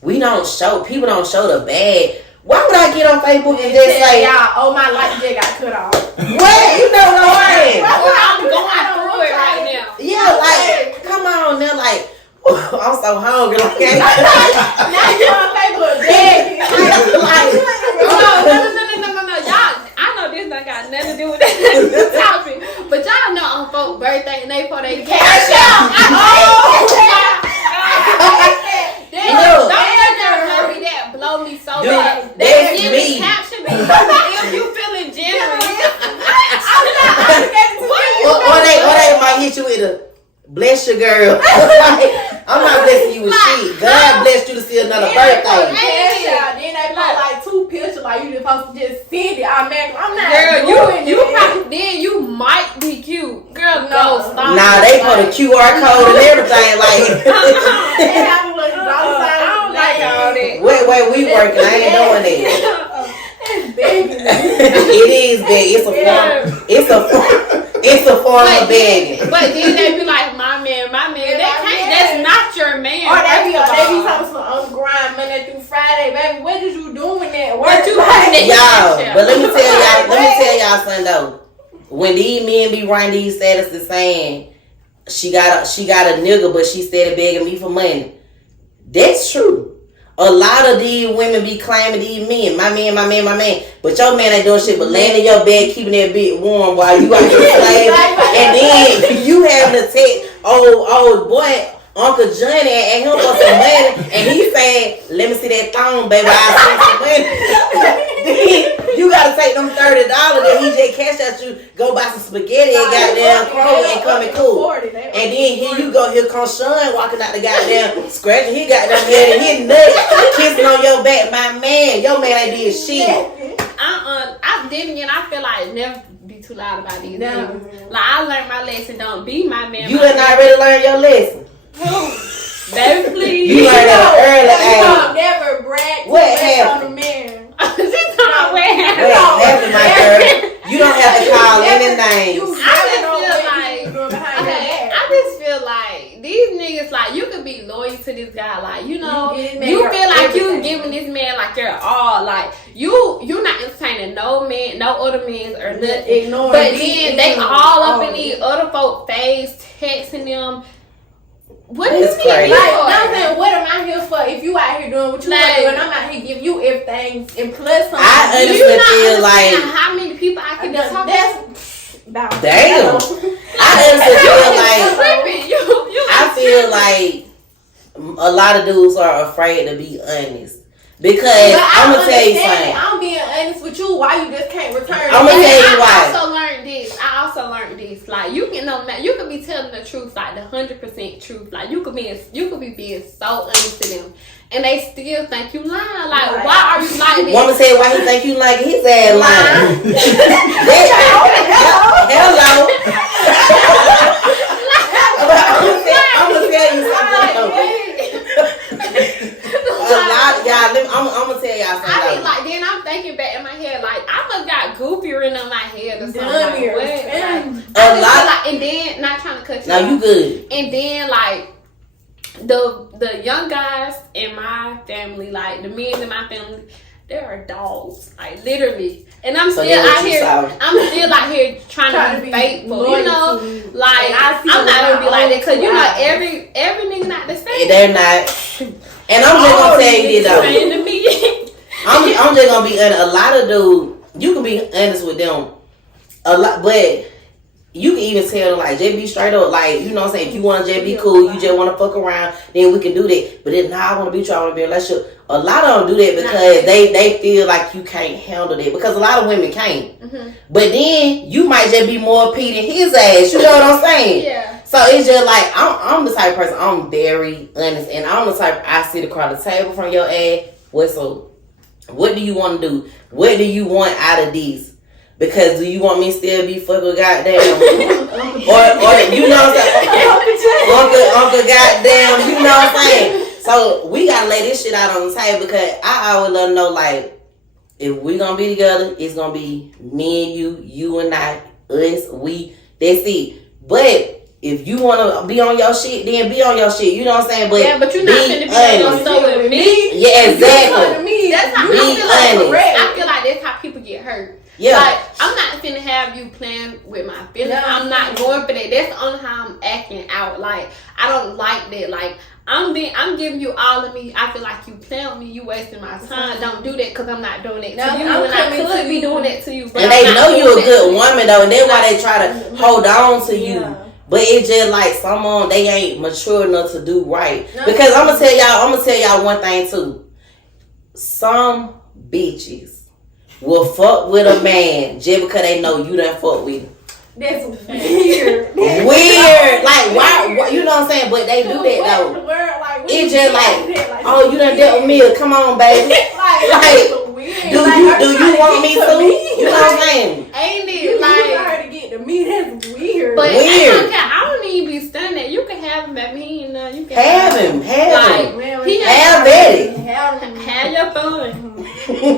people don't show the bad. Why would I get on Facebook and just say, y'all, my life just got cut off? What? You know what I'm saying? I'm going through it right now. Yeah, like, come on now, like, I'm so hungry. Like, now you on Facebook begging. No. Y'all, I know this done got nothing to do with this topic, but y'all know on folks' birthday and they for their cash out. That blow me so bad. That's me. Caption me if you feeling generous. Or they might hit you with a bless your girl. I'm not blessing you with shit. God blessed you to see another birthday. Then they put like 2 pictures like you supposed to just send it automatically. I'm not girl, you might be cute. Girl, no, stop. Nah, they put a QR code and everything like Wait, we working. I ain't doing that. It is big. It's a form of begging. But then they be like, my man. That's not your man. Or they be talking on grind Monday through Friday, baby. What is you doing that? What you doing y'all? But let me tell y'all something though. When these men be writing these statuses saying she got a nigga, but she started begging me for money. That's true. A lot of these women be claiming these men, my man. But your man ain't doing shit but laying in your bed, keeping that bit warm while you out here slaving. And then you having to take old boy, Uncle Johnny, and him for some money. And he saying, let me see that thong, baby. I'll send some money. Then you got to take them $30 that he just cashed at you, go buy some spaghetti and goddamn Kroger and come and cool. And then here comes Sean walking out the goddamn, scratching his goddamn head and his nuts, kissing on your back. My man, your man ain't did shit. I feel like never be too loud about these things. Like I learned my lesson. Don't be my man. You had not already learned your lesson. Baby, please. You learned at an early age. Never brag What happened? on the man. What happened, my girl? You don't have to call any names. I just feel like these niggas, like, you could be loyal to this guy, like, you know, you feel like you giving this man like your all, like you not entertaining no man, no other men or nothing. But then they all up in these other folk face, texting them. What is me? Like, I'm saying, what am I here for? If you out here doing what you want to do, and I'm out here giving you everything and plus something. I honestly feel like how many people I can talk to. Damn. I feel like a lot of dudes are afraid to be honest. Because But I'm gonna tell you understand something. it. I'm being honest with you. Why you just can't return? I'm gonna tell you why. I also learned this. Like you can you could be telling the truth, like the 100% truth. Like you could be being so honest to them, and they still think you lying. Like Right. why are you like this? Woman said why he think you like his ass lying. Hello. I'm gonna tell you something. A lot of y'all. I'm gonna tell y'all something. I mean, like then I'm thinking back in my head, like I must got goofier in my head or something. Like, what? Like, A lot. like, and then not trying to cut you. Now off. you good. And then like the young guys in my family, like the men in my family, they are dogs, like literally. And I'm So still that's what out you here. saw. I'm still out here trying to be faithful, you know. Like I'm not gonna be like that because you know every nigga not the same. They're not. And I'm just gonna tell you this though. Saying to me. I'm just gonna be honest. A lot of dudes, you can be honest with them a lot, but you can even tell them like just be straight up, like you know what I'm saying. If you want to just be cool, you just want to fuck around, then we can do that. But then I want to be trying to be in a relationship. A lot of them do that because they feel like you can't handle that because a lot of women can't. Mm-hmm. But then you might just be more P than his ass. You know what I'm saying? Yeah. So it's just like I'm the type of person. I'm very honest, and I'm the type I sit across the table from your ass. What do you want to do? What do you want out of these? Because do you want me still be fucking goddamn or you know what I'm saying? Uncle goddamn, you know what I'm saying? So we gotta lay this shit out on the table because I always let them know like if we gonna be together, it's gonna be me and you and I, us, we. That's it. But if you wanna be on your shit, then be on your shit. You know what I'm saying? But yeah, but you're not finna be on so with me. Yeah, exactly. That's how Be I feel like honest. I feel like that's how people get hurt. Yeah. Like I'm not finna have you playing with my feelings. Yeah. I'm not going for that. That's the only how I'm acting out. Like I don't like that. Like I'm giving you all of me. I feel like you playing with me. You wasting my time. Don't do that because I'm not doing that to you. And I could be doing that to you. But and they know you're a good woman though, and that's why they try to hold on to you. But it's just like someone they ain't mature enough to do right. Because I'm gonna tell y'all one thing too. Some bitches will fuck with a man just because they know you done fuck with him. That's weird. Weird. Like why you know what I'm saying? But they do that though. It's just like, oh, you done dealt with me. Come on, baby. Do you want me to? You know what I'm saying? Ain't it You like her to get to me? That's weird. But Weird. I don't even be stunned that you can have him, baby. He ain't nothing. You can Have him. Man, He Have at it. have your fun.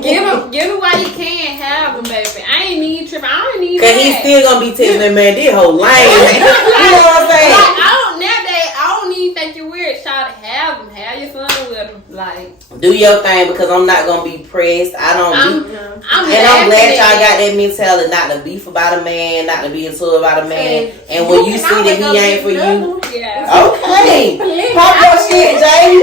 Give him while you can. Have him, baby. I ain't need tripping. I don't need Cause that. he's still gonna be telling that man this whole lame. You know what I'm saying? Like, I don't even think you're weird. Try to have him. Have your fun with him. Like, Do your thing because I'm not gonna be pressed. I'm glad y'all got that mentality not to beef about a man, not to be into about a man. And when you see that he ain't for you, yeah. okay, pop your shit, Jay.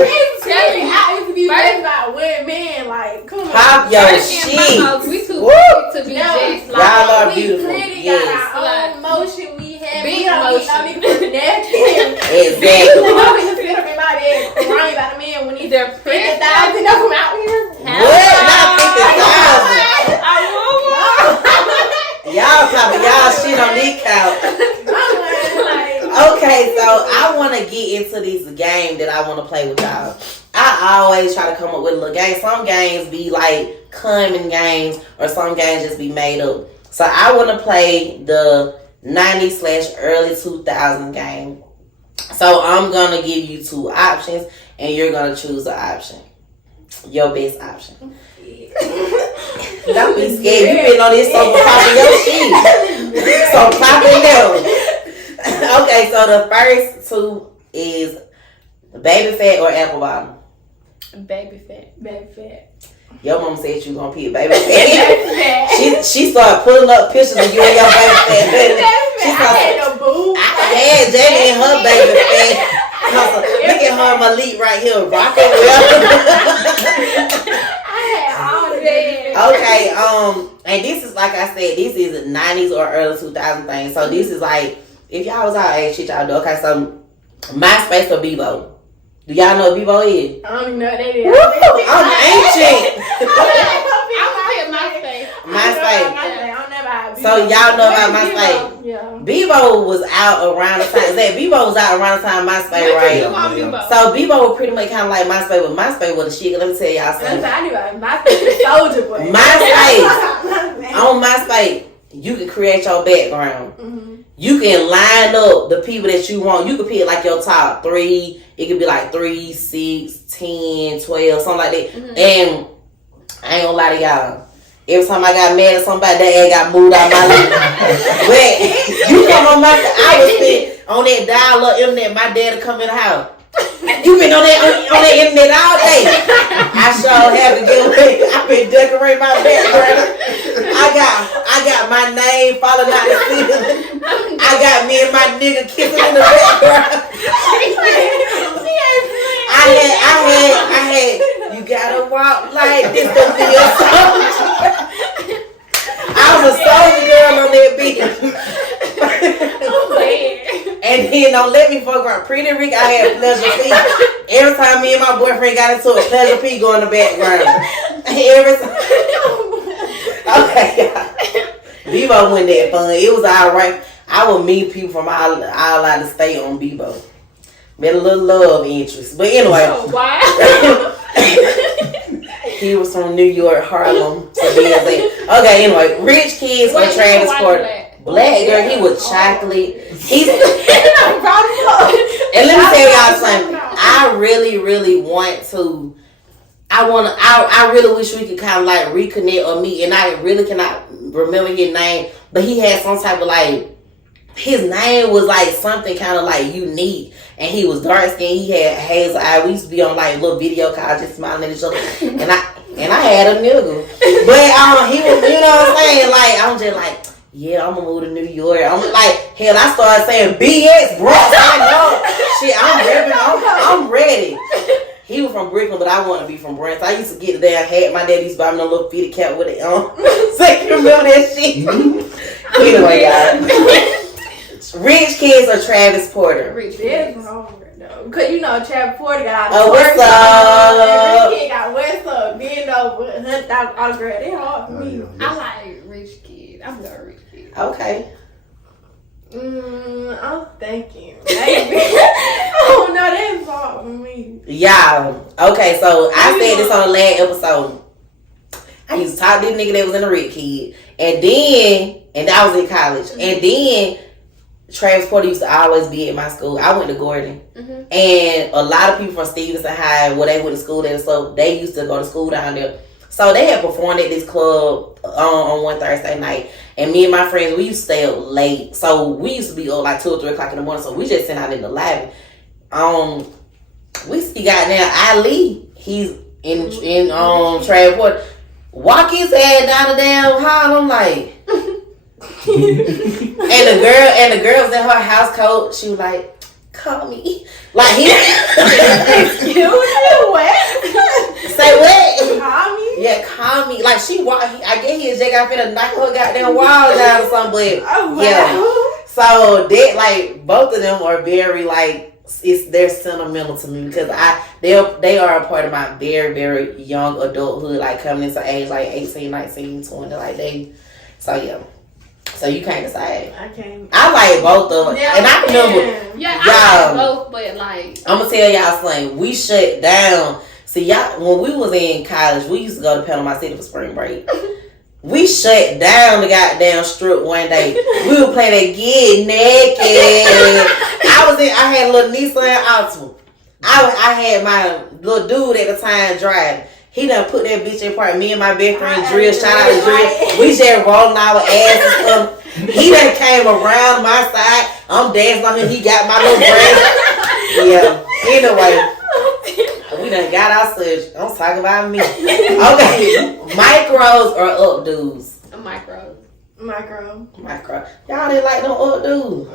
I used to be raised by one man. Like, come on. Pop your First and shit. foremost, we too Woo. big to be No. just like Y'all are We beautiful. clearly Yes. got our own motion. We have Big we don't motion. need no nigga nothing. Exactly. I'm gonna sit up in my bed crying about a man when he's They're pretty. 50,000 of them out here. What? Not 50,000. Y'all popping y'all shit on these couch. Okay, so I want to get into this game that I want to play with y'all. I always try to come up with a little game. Some games be like common games, or some games just be made up. So I want to play the 90s/early 2000 game. So I'm gonna give you two options, and you're gonna choose an option. Your best option. Don't be scared. You been on this sofa popping your shit. So pop it down. Okay, so the first two is baby fat or apple bottom. Baby fat. Baby fat. Your mom said you gonna pick baby fat. she started pulling up pictures of you and your baby fat. She I had no boo. Yeah, Jamie and her baby fat. Look at her Malik right here, rocking Okay, and this is like I said, this is a 90s or early 2000 thing. So this is like, if y'all was our age, shit y'all do. Okay, so MySpace or Bebo? Do y'all know what Bebo is? I don't even know what that is. Woo, I'm ancient. I'm MySpace. MySpace. So y'all know about MySpace. Yeah. Bebo was out around the time. Bebo was out around the time MySpace, right? So Bebo was pretty much kind of like MySpace, but MySpace was the shit. Let me tell y'all something. I knew about MySpace is Soldier Boy. MySpace. On MySpace, you can create your background. Mm-hmm. You can line up the people that you want. You can pick like your top 3. It could be like 3, 6, 10, 12, something like that. Mm-hmm. And I ain't gonna lie to y'all. Every time I got mad at somebody, that ass got moved out my list. But you come on I was spend on that dial-up internet. My dad would come in the house. You been on that internet all day. I sure have to get away. I been decorating my background. I got my name falling out the ceiling. I got me and my nigga kissing in the background. I had. You gotta walk like this to be a soldier. I was a soldier girl on that bitch. And then don't let me fuck around. Pretty Rick, I had Pleasure P. Every time me and my boyfriend got into it, Pleasure P go in the background. Every time. Okay, Bebo wasn't that fun. It was alright. I would meet people from all out of state on Bebo. Been a little love interest. But anyway. Oh, wow. He was from New York, Harlem. Okay, anyway. Rich kids or Travis Porter. Black girl, he was chocolate. He's and let me tell y'all something. I really want to. I really wish we could kind of like reconnect or meet. And I really cannot remember his name, but he had some type of like. His name was like something kind of like unique, and he was dark skinned. He had hazel eyes. We used to be on like little video calls, just smiling at each other. And I had a nigga, but he was, you know what I'm saying? Like I'm just like. Yeah, I'm gonna move to New York. I'm like, hell, I started saying BX, bro. I know. Shit, I'm ready. He was from Brooklyn, but I want to be from Brent. I used to get the damn hat. My dad used to buy me a little fitted cap with it on. So you remember that shit? Anyway, y'all. Rich kids or Travis Porter? Rich kids. Cause you know Travis Porter got what's up? Rich kid got what's up? Bend over, $100,000 autograph. They hard for me. I like rich kids. I'm not a rich kid. Okay. I'm thinking. Maybe. Oh no, that's hard for me. Y'all. Okay, so I said this on the last episode. I used to talk to this nigga that was in the rich kid, and I was in college, and then. Travis Porter used to always be at my school. I went to Gordon. Mm-hmm. And a lot of people from Stevenson High, where they went to school there, so they used to go to school down there. So they had performed at this club on one Thursday night. And me and my friends, we used to stay up late. So we used to be up like 2 or 3 o'clock in the morning. So we just sent out in the lobby. We see goddamn Ali. He's in Travis Porter. Walk his ass down the damn hall. I'm like... and the girl was in her house coat. She was like, "Call me." Like he. Excuse me, what? Say what? Call me. Yeah, call me. Like she walked. I guess he was just got finna knock her goddamn wall down or something. But yeah. So that like both of them are very like they're sentimental to me because they are a part of my very very young adulthood, like coming into age like 18, 19, 20, like they. So yeah. So you can't decide. I can't. I like both of them. Yeah, and I remember. Yeah, I like both, but like. I'm going to tell y'all something. We shut down. See, y'all, when we was in college, we used to go to Panama City for spring break. We shut down the goddamn strip one day. We were playing that Get Naked. I had a little Nissan Altima. I had my little dude at the time driving. He done put that bitch in park. Me and my best friend Drill, shout out to Drill. We just rolling our ass and stuff. He done came around my side. I'm dancing on him. He got my little braids. Yeah. Anyway, we done got our such. I'm talking about me. Okay. Micros or updos? Micro. Y'all didn't like no updos.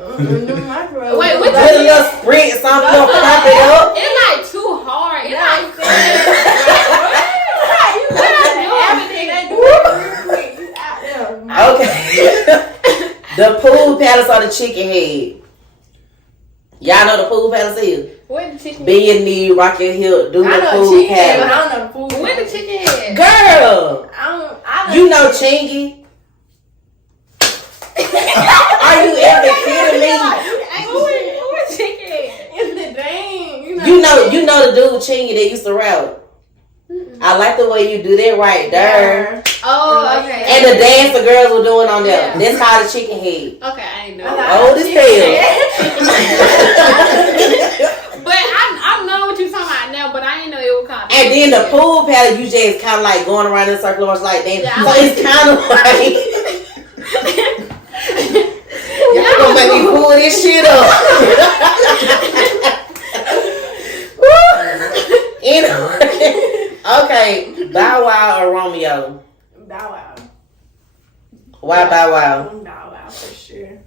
Micro. Wait, what? Put a little sprint, something, little pop it up. It's like too hard. It's like. Okay. The pool palace or the chicken head? Y'all know the pool palace is? Where the chicken bend your knee, rock your hip, do I the know food chicken head, but I pattern. don't know the food. Where the chicken head? Girl, I know you know Chingy? Are you ever kidding me? Who is chicken head? It's the thing. You know the dude Chingy that used to rap. I like the way you do that right there. Oh, okay. And the dance the girls were doing on there. Yeah. That's called the chicken head. Okay, I ain't know. Old as hell. But I know what you're talking about now, but I didn't know it was called. And then the pool paddle, you just kind of like going around in a circle or like that. Yeah, So it's kind of like, y'all gonna make me pull this shit up. Anyway, okay, Bow Wow or Romeo? Bow Wow. Why Bow Wow? Bow Wow for sure.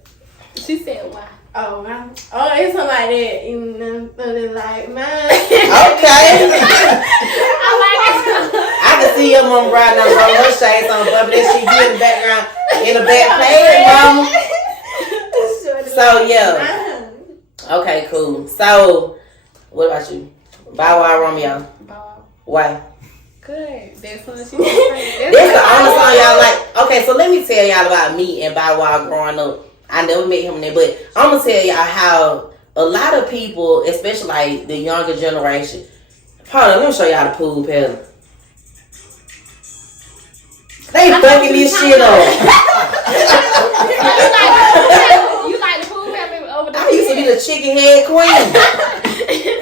She said why? Oh, wow. Oh, it's something like that. Like, man. Okay. I like it. I can see your mom riding on her shades on, bumping that shit you in the background, in the back playing, mama. So, yeah. Okay, cool. So, what about you? Bow Wow, Romeo. Bow. Why? Good. That's what she said. That's the only song y'all like. Okay, so let me tell y'all about me and Bow Wow growing up. I never met him there, but I'm gonna tell y'all how a lot of people, especially like the younger generation. Hold on, let me show y'all the pool pedal. They fucking this shit up. You like the pool pepper over the I used to be the chicken head queen.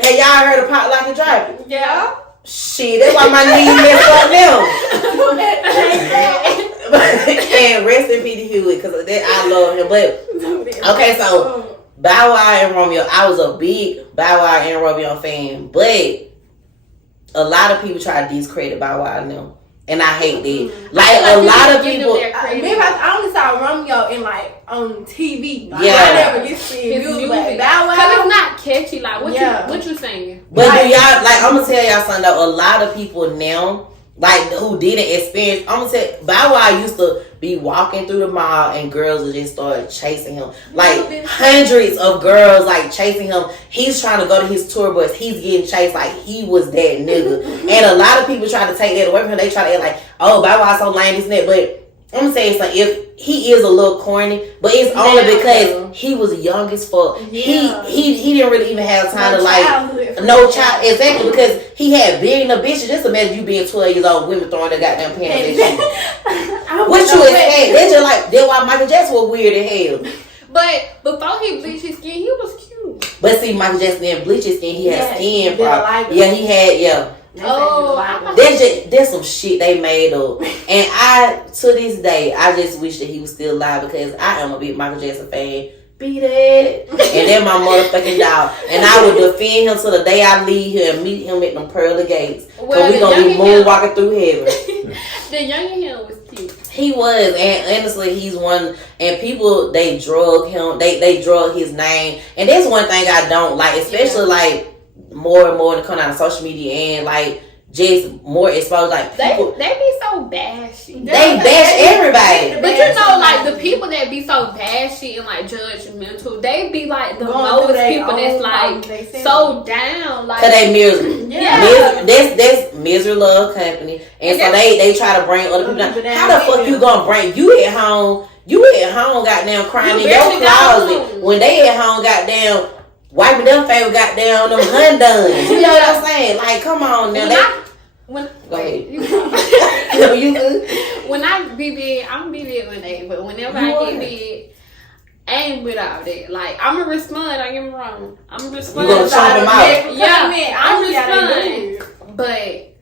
And y'all heard of Pop Lock and Drop It? Yeah. Shit, that's why my knees messed up now. And rest in peace to Hewitt, because I love him. But okay, so Bow Wow and Romeo, I was a big Bow Wow and Romeo fan, but a lot of people try to discredit Bow Wow now. And I hate that. Like a lot of people. I only saw Romeo in like on TV. Like, Yeah. I never get to see his music. But Bow Cause Wow. it's not catchy. Like what you saying? But do y'all like? I'm gonna tell y'all something though. A lot of people now, like who didn't experience. I'm gonna tell Bow Wow used to be walking through the mall and girls would just start chasing him. Like hundreds of girls like chasing him. He's trying to go to his tour bus. He's getting chased like he was that nigga. And a lot of people try to take that away from him. They try to act like, oh, Bow Wow's so lame, this and that. But I'm gonna say something. If he is a little corny, but it's only because he was young as fuck. Yeah. He didn't really even have time to like childhood. no child exactly because he had big enough bitches. Just imagine you being 12 years old, women throwing their goddamn pants at you. What you expect? That's just like that's why Michael Jackson was weird as hell. But before he bleached his skin, he was cute. But see, Michael Jackson didn't bleach his skin. He had skin did problems. like Yeah, he had that's some shit they made up. And I, to this day, I just wish that he was still alive because I am a big Michael Jackson fan. Be that. And then my motherfucking dog. And I would defend him till the day I leave here and meet him at them pearly gates. Because we going to be moonwalking through heaven. The younger him was cute. He was. And honestly, he's one. And people, they drug him. They drug his name. And that's one thing I don't like. Especially like more and more to come out of social media and like just more exposed. Like people, They be so bashy. they bash everybody. But you know, like the people that be so bashy and like judgmental, they be like the most people that's like so down. Like Cause they misery. Yeah. That's Misery Love Company. And so they try to bring other people down. How the fuck you gonna bring you at home? You at home goddamn crying in your closet when they at home goddamn wiping them favorite goddamn them Honduns. You know what I'm saying? Like, come on now. Go ahead. You good? When I be big, I'm gonna be big one day. But whenever I get big, I ain't with all that. Like, I'm gonna respond. Don't get me wrong. I'm gonna respond. You gonna chop them out? Yeah, I'm responding. But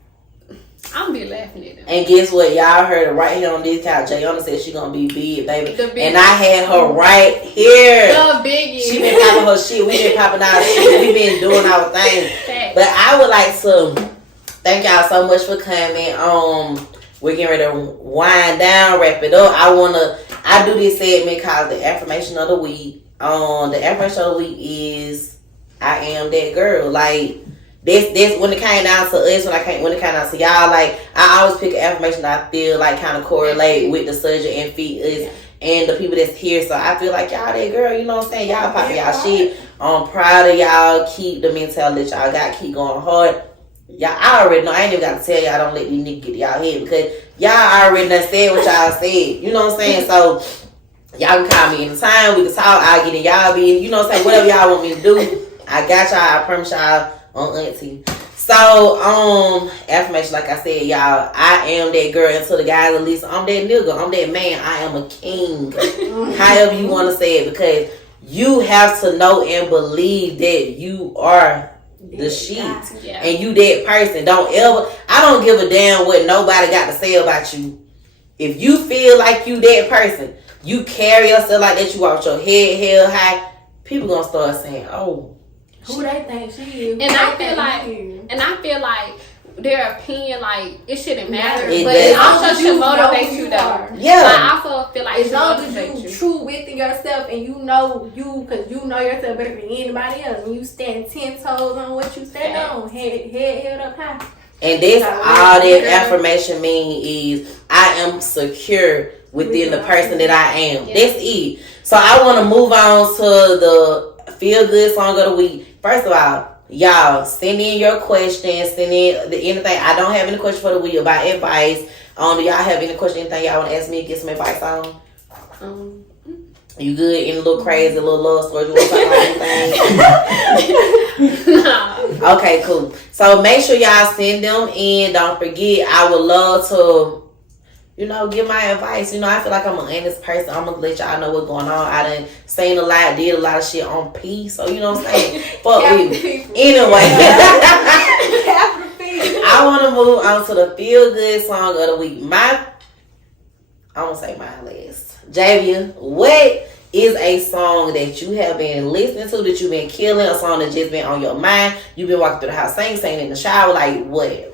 I'm be laughing at them. And guess what? Y'all heard it right here on this couch. Jaunna said she gonna be big, baby. And I had her right here. The biggest. She been popping her shit. We been popping our shit. We been doing our thing. But I would like to thank y'all so much for coming. We're getting ready to wind down, wrap it up. I do this segment called the affirmation of the week. The affirmation of the week is I am that girl. Like this when it came down to us, when it came down to y'all, like I always pick an affirmation that I feel like kind of correlate with the subject and fit us and the people that's here. So I feel like y'all that girl, you know what I'm saying? Y'all popping y'all shit. I'm proud of y'all. Keep the mentality that y'all got. Keep going hard. Y'all, I already know. I ain't even got to tell y'all, don't let these niggas get to y'all head, because y'all already done said what y'all said. You know what I'm saying? So, y'all can call me anytime. We can talk. I'll get in y'all business. You know what I'm saying? Whatever y'all want me to do, I got y'all. I promise y'all on Auntie. So, affirmation, like I said, y'all, I am that girl. And to the guys at least, I'm that nigga. I'm that man. I am a king. However you want to say it, because you have to know and believe that you are the shit. Yeah. And you that person. I don't give a damn what nobody got to say about you. If you feel like you that person, you carry yourself like that, you walk your head held high, people gonna start saying, oh, who they think she is. And I feel like their opinion, like, it shouldn't matter. It but does. it also should motivate you though. Yeah. Like, I also feel like as long it as you true within yourself and you know because you know yourself better than anybody else, and you stand 10 toes on what you stand on, head held up high. And that's all that affirmation mean is I am secure within the person that I am. That's it. So I want to move on to the feel good song of the week. First of all, y'all send in your questions, send in anything. I don't have any questions for the week about advice. Do y'all have any questions, anything y'all want to ask me, get some advice on? You good? Any little crazy, little love story? You want to talk about anything? Nah. Okay, cool. So make sure y'all send them in. Don't forget, I would love to, give my advice. I feel like I'm an honest person. I'm going to let y'all know what's going on. I done seen a lot, did a lot of shit on P. So, you know what I'm saying? Fuck with me. Anyway. I want to move on to the feel good song of the week. I won't say my list. Javia, what is a song that you have been listening to, that you've been killing, a song that just been on your mind, you've been walking through the house singing in the shower, like what?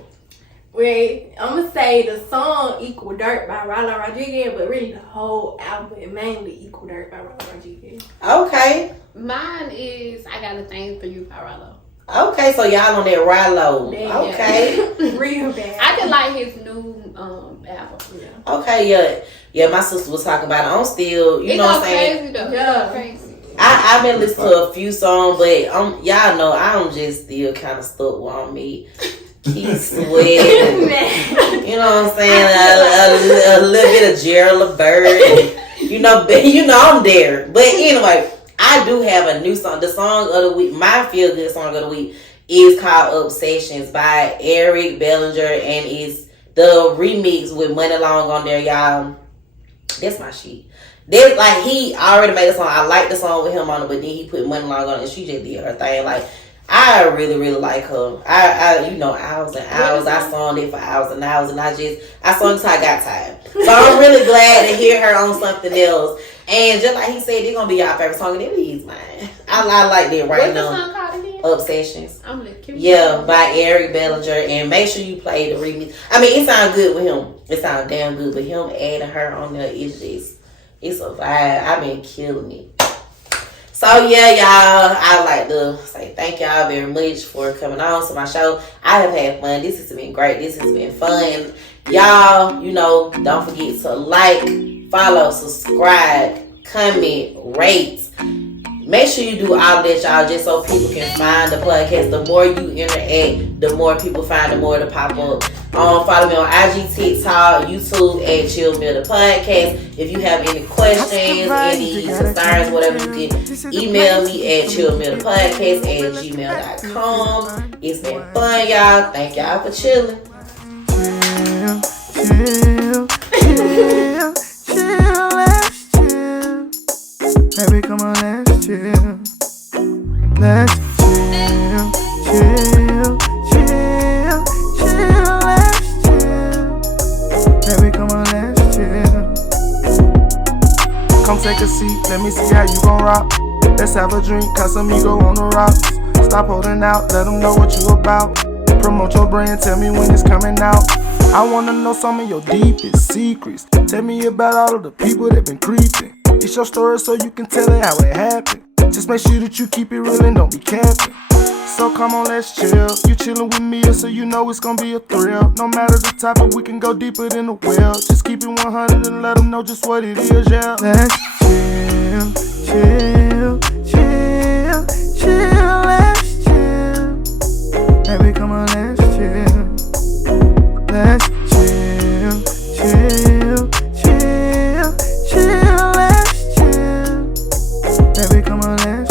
Well, I'm going to say the song Equal Dirt by Rala Rodriguez, but really the whole album is mainly Equal Dirt by Rala Rodriguez. Okay. Mine is I Got a Thing for You by Rallo. Okay, so y'all on that Rallo. Okay. Real bad. I just like his new album. Yeah. Okay, yeah, my sister was talking about it. I'm still, you know what I'm saying? Crazy though. Yeah. Crazy. I've been listening to a few songs, but y'all know I'm just still kind of stuck where I'm at. Keep sweating. You know what I'm saying? A little bit of Gerald Levert. I'm there. But anyway, I do have a new song. The song of the week, my feel good song of the week, is called Obsessions by Eric Bellinger, and it's the remix with Money Long on there, y'all. That's my shit. That's like, he already made a song. I like the song with him on it, but then he put Money Long on it, and she just did her thing. Like, I really, really like her. Hours and hours. I sung it for hours and hours, and I sung it until I got tired. So I'm really glad to hear her on something else. And just like he said, it's gonna be y'all favorite song, and it is mine. I like that right now. What's the song called again? Obsessions. I'm looking. Yeah, by Eric Bellinger, and make sure you play the remix. I mean, it sounds good with him. It sounds damn good, but him adding her on there is it's a vibe. I've been killing it. So yeah, y'all, I'd like to say thank y'all very much for coming on to my show. I have had fun. This has been great. This has been fun. Y'all, don't forget to like, follow, subscribe, comment, rate. Make sure you do all of that, y'all, just so people can find the podcast. The more you interact, the more people find, the more to pop up. Follow me on IG, TikTok, YouTube at Chill Mill the Podcast. If you have any questions, any concerns, whatever, you can email me at chillmillthepodcast@gmail.com. It's been fun, y'all. Thank y'all for chilling. Chill, let's chill. Baby, come on, let's chill. Let's chill, let's chill. Baby, come on, let's chill. Come take a seat, let me see how you gon' rock. Let's have a drink, Casamigo on the rocks. Stop holding out, let them know what you about. Promote your brand, tell me when it's coming out. I wanna know some of your deepest secrets. Tell me about all of the people that been creeping. It's your story so you can tell it how it happened. Just make sure that you keep it real and don't be capping. So come on, let's chill. You chillin' with me, so you know it's gonna be a thrill. No matter the topic, we can go deeper than the well. Just keep it 100 and let them know just what it is, yeah. Let's chill, chill, chill, Come on, let's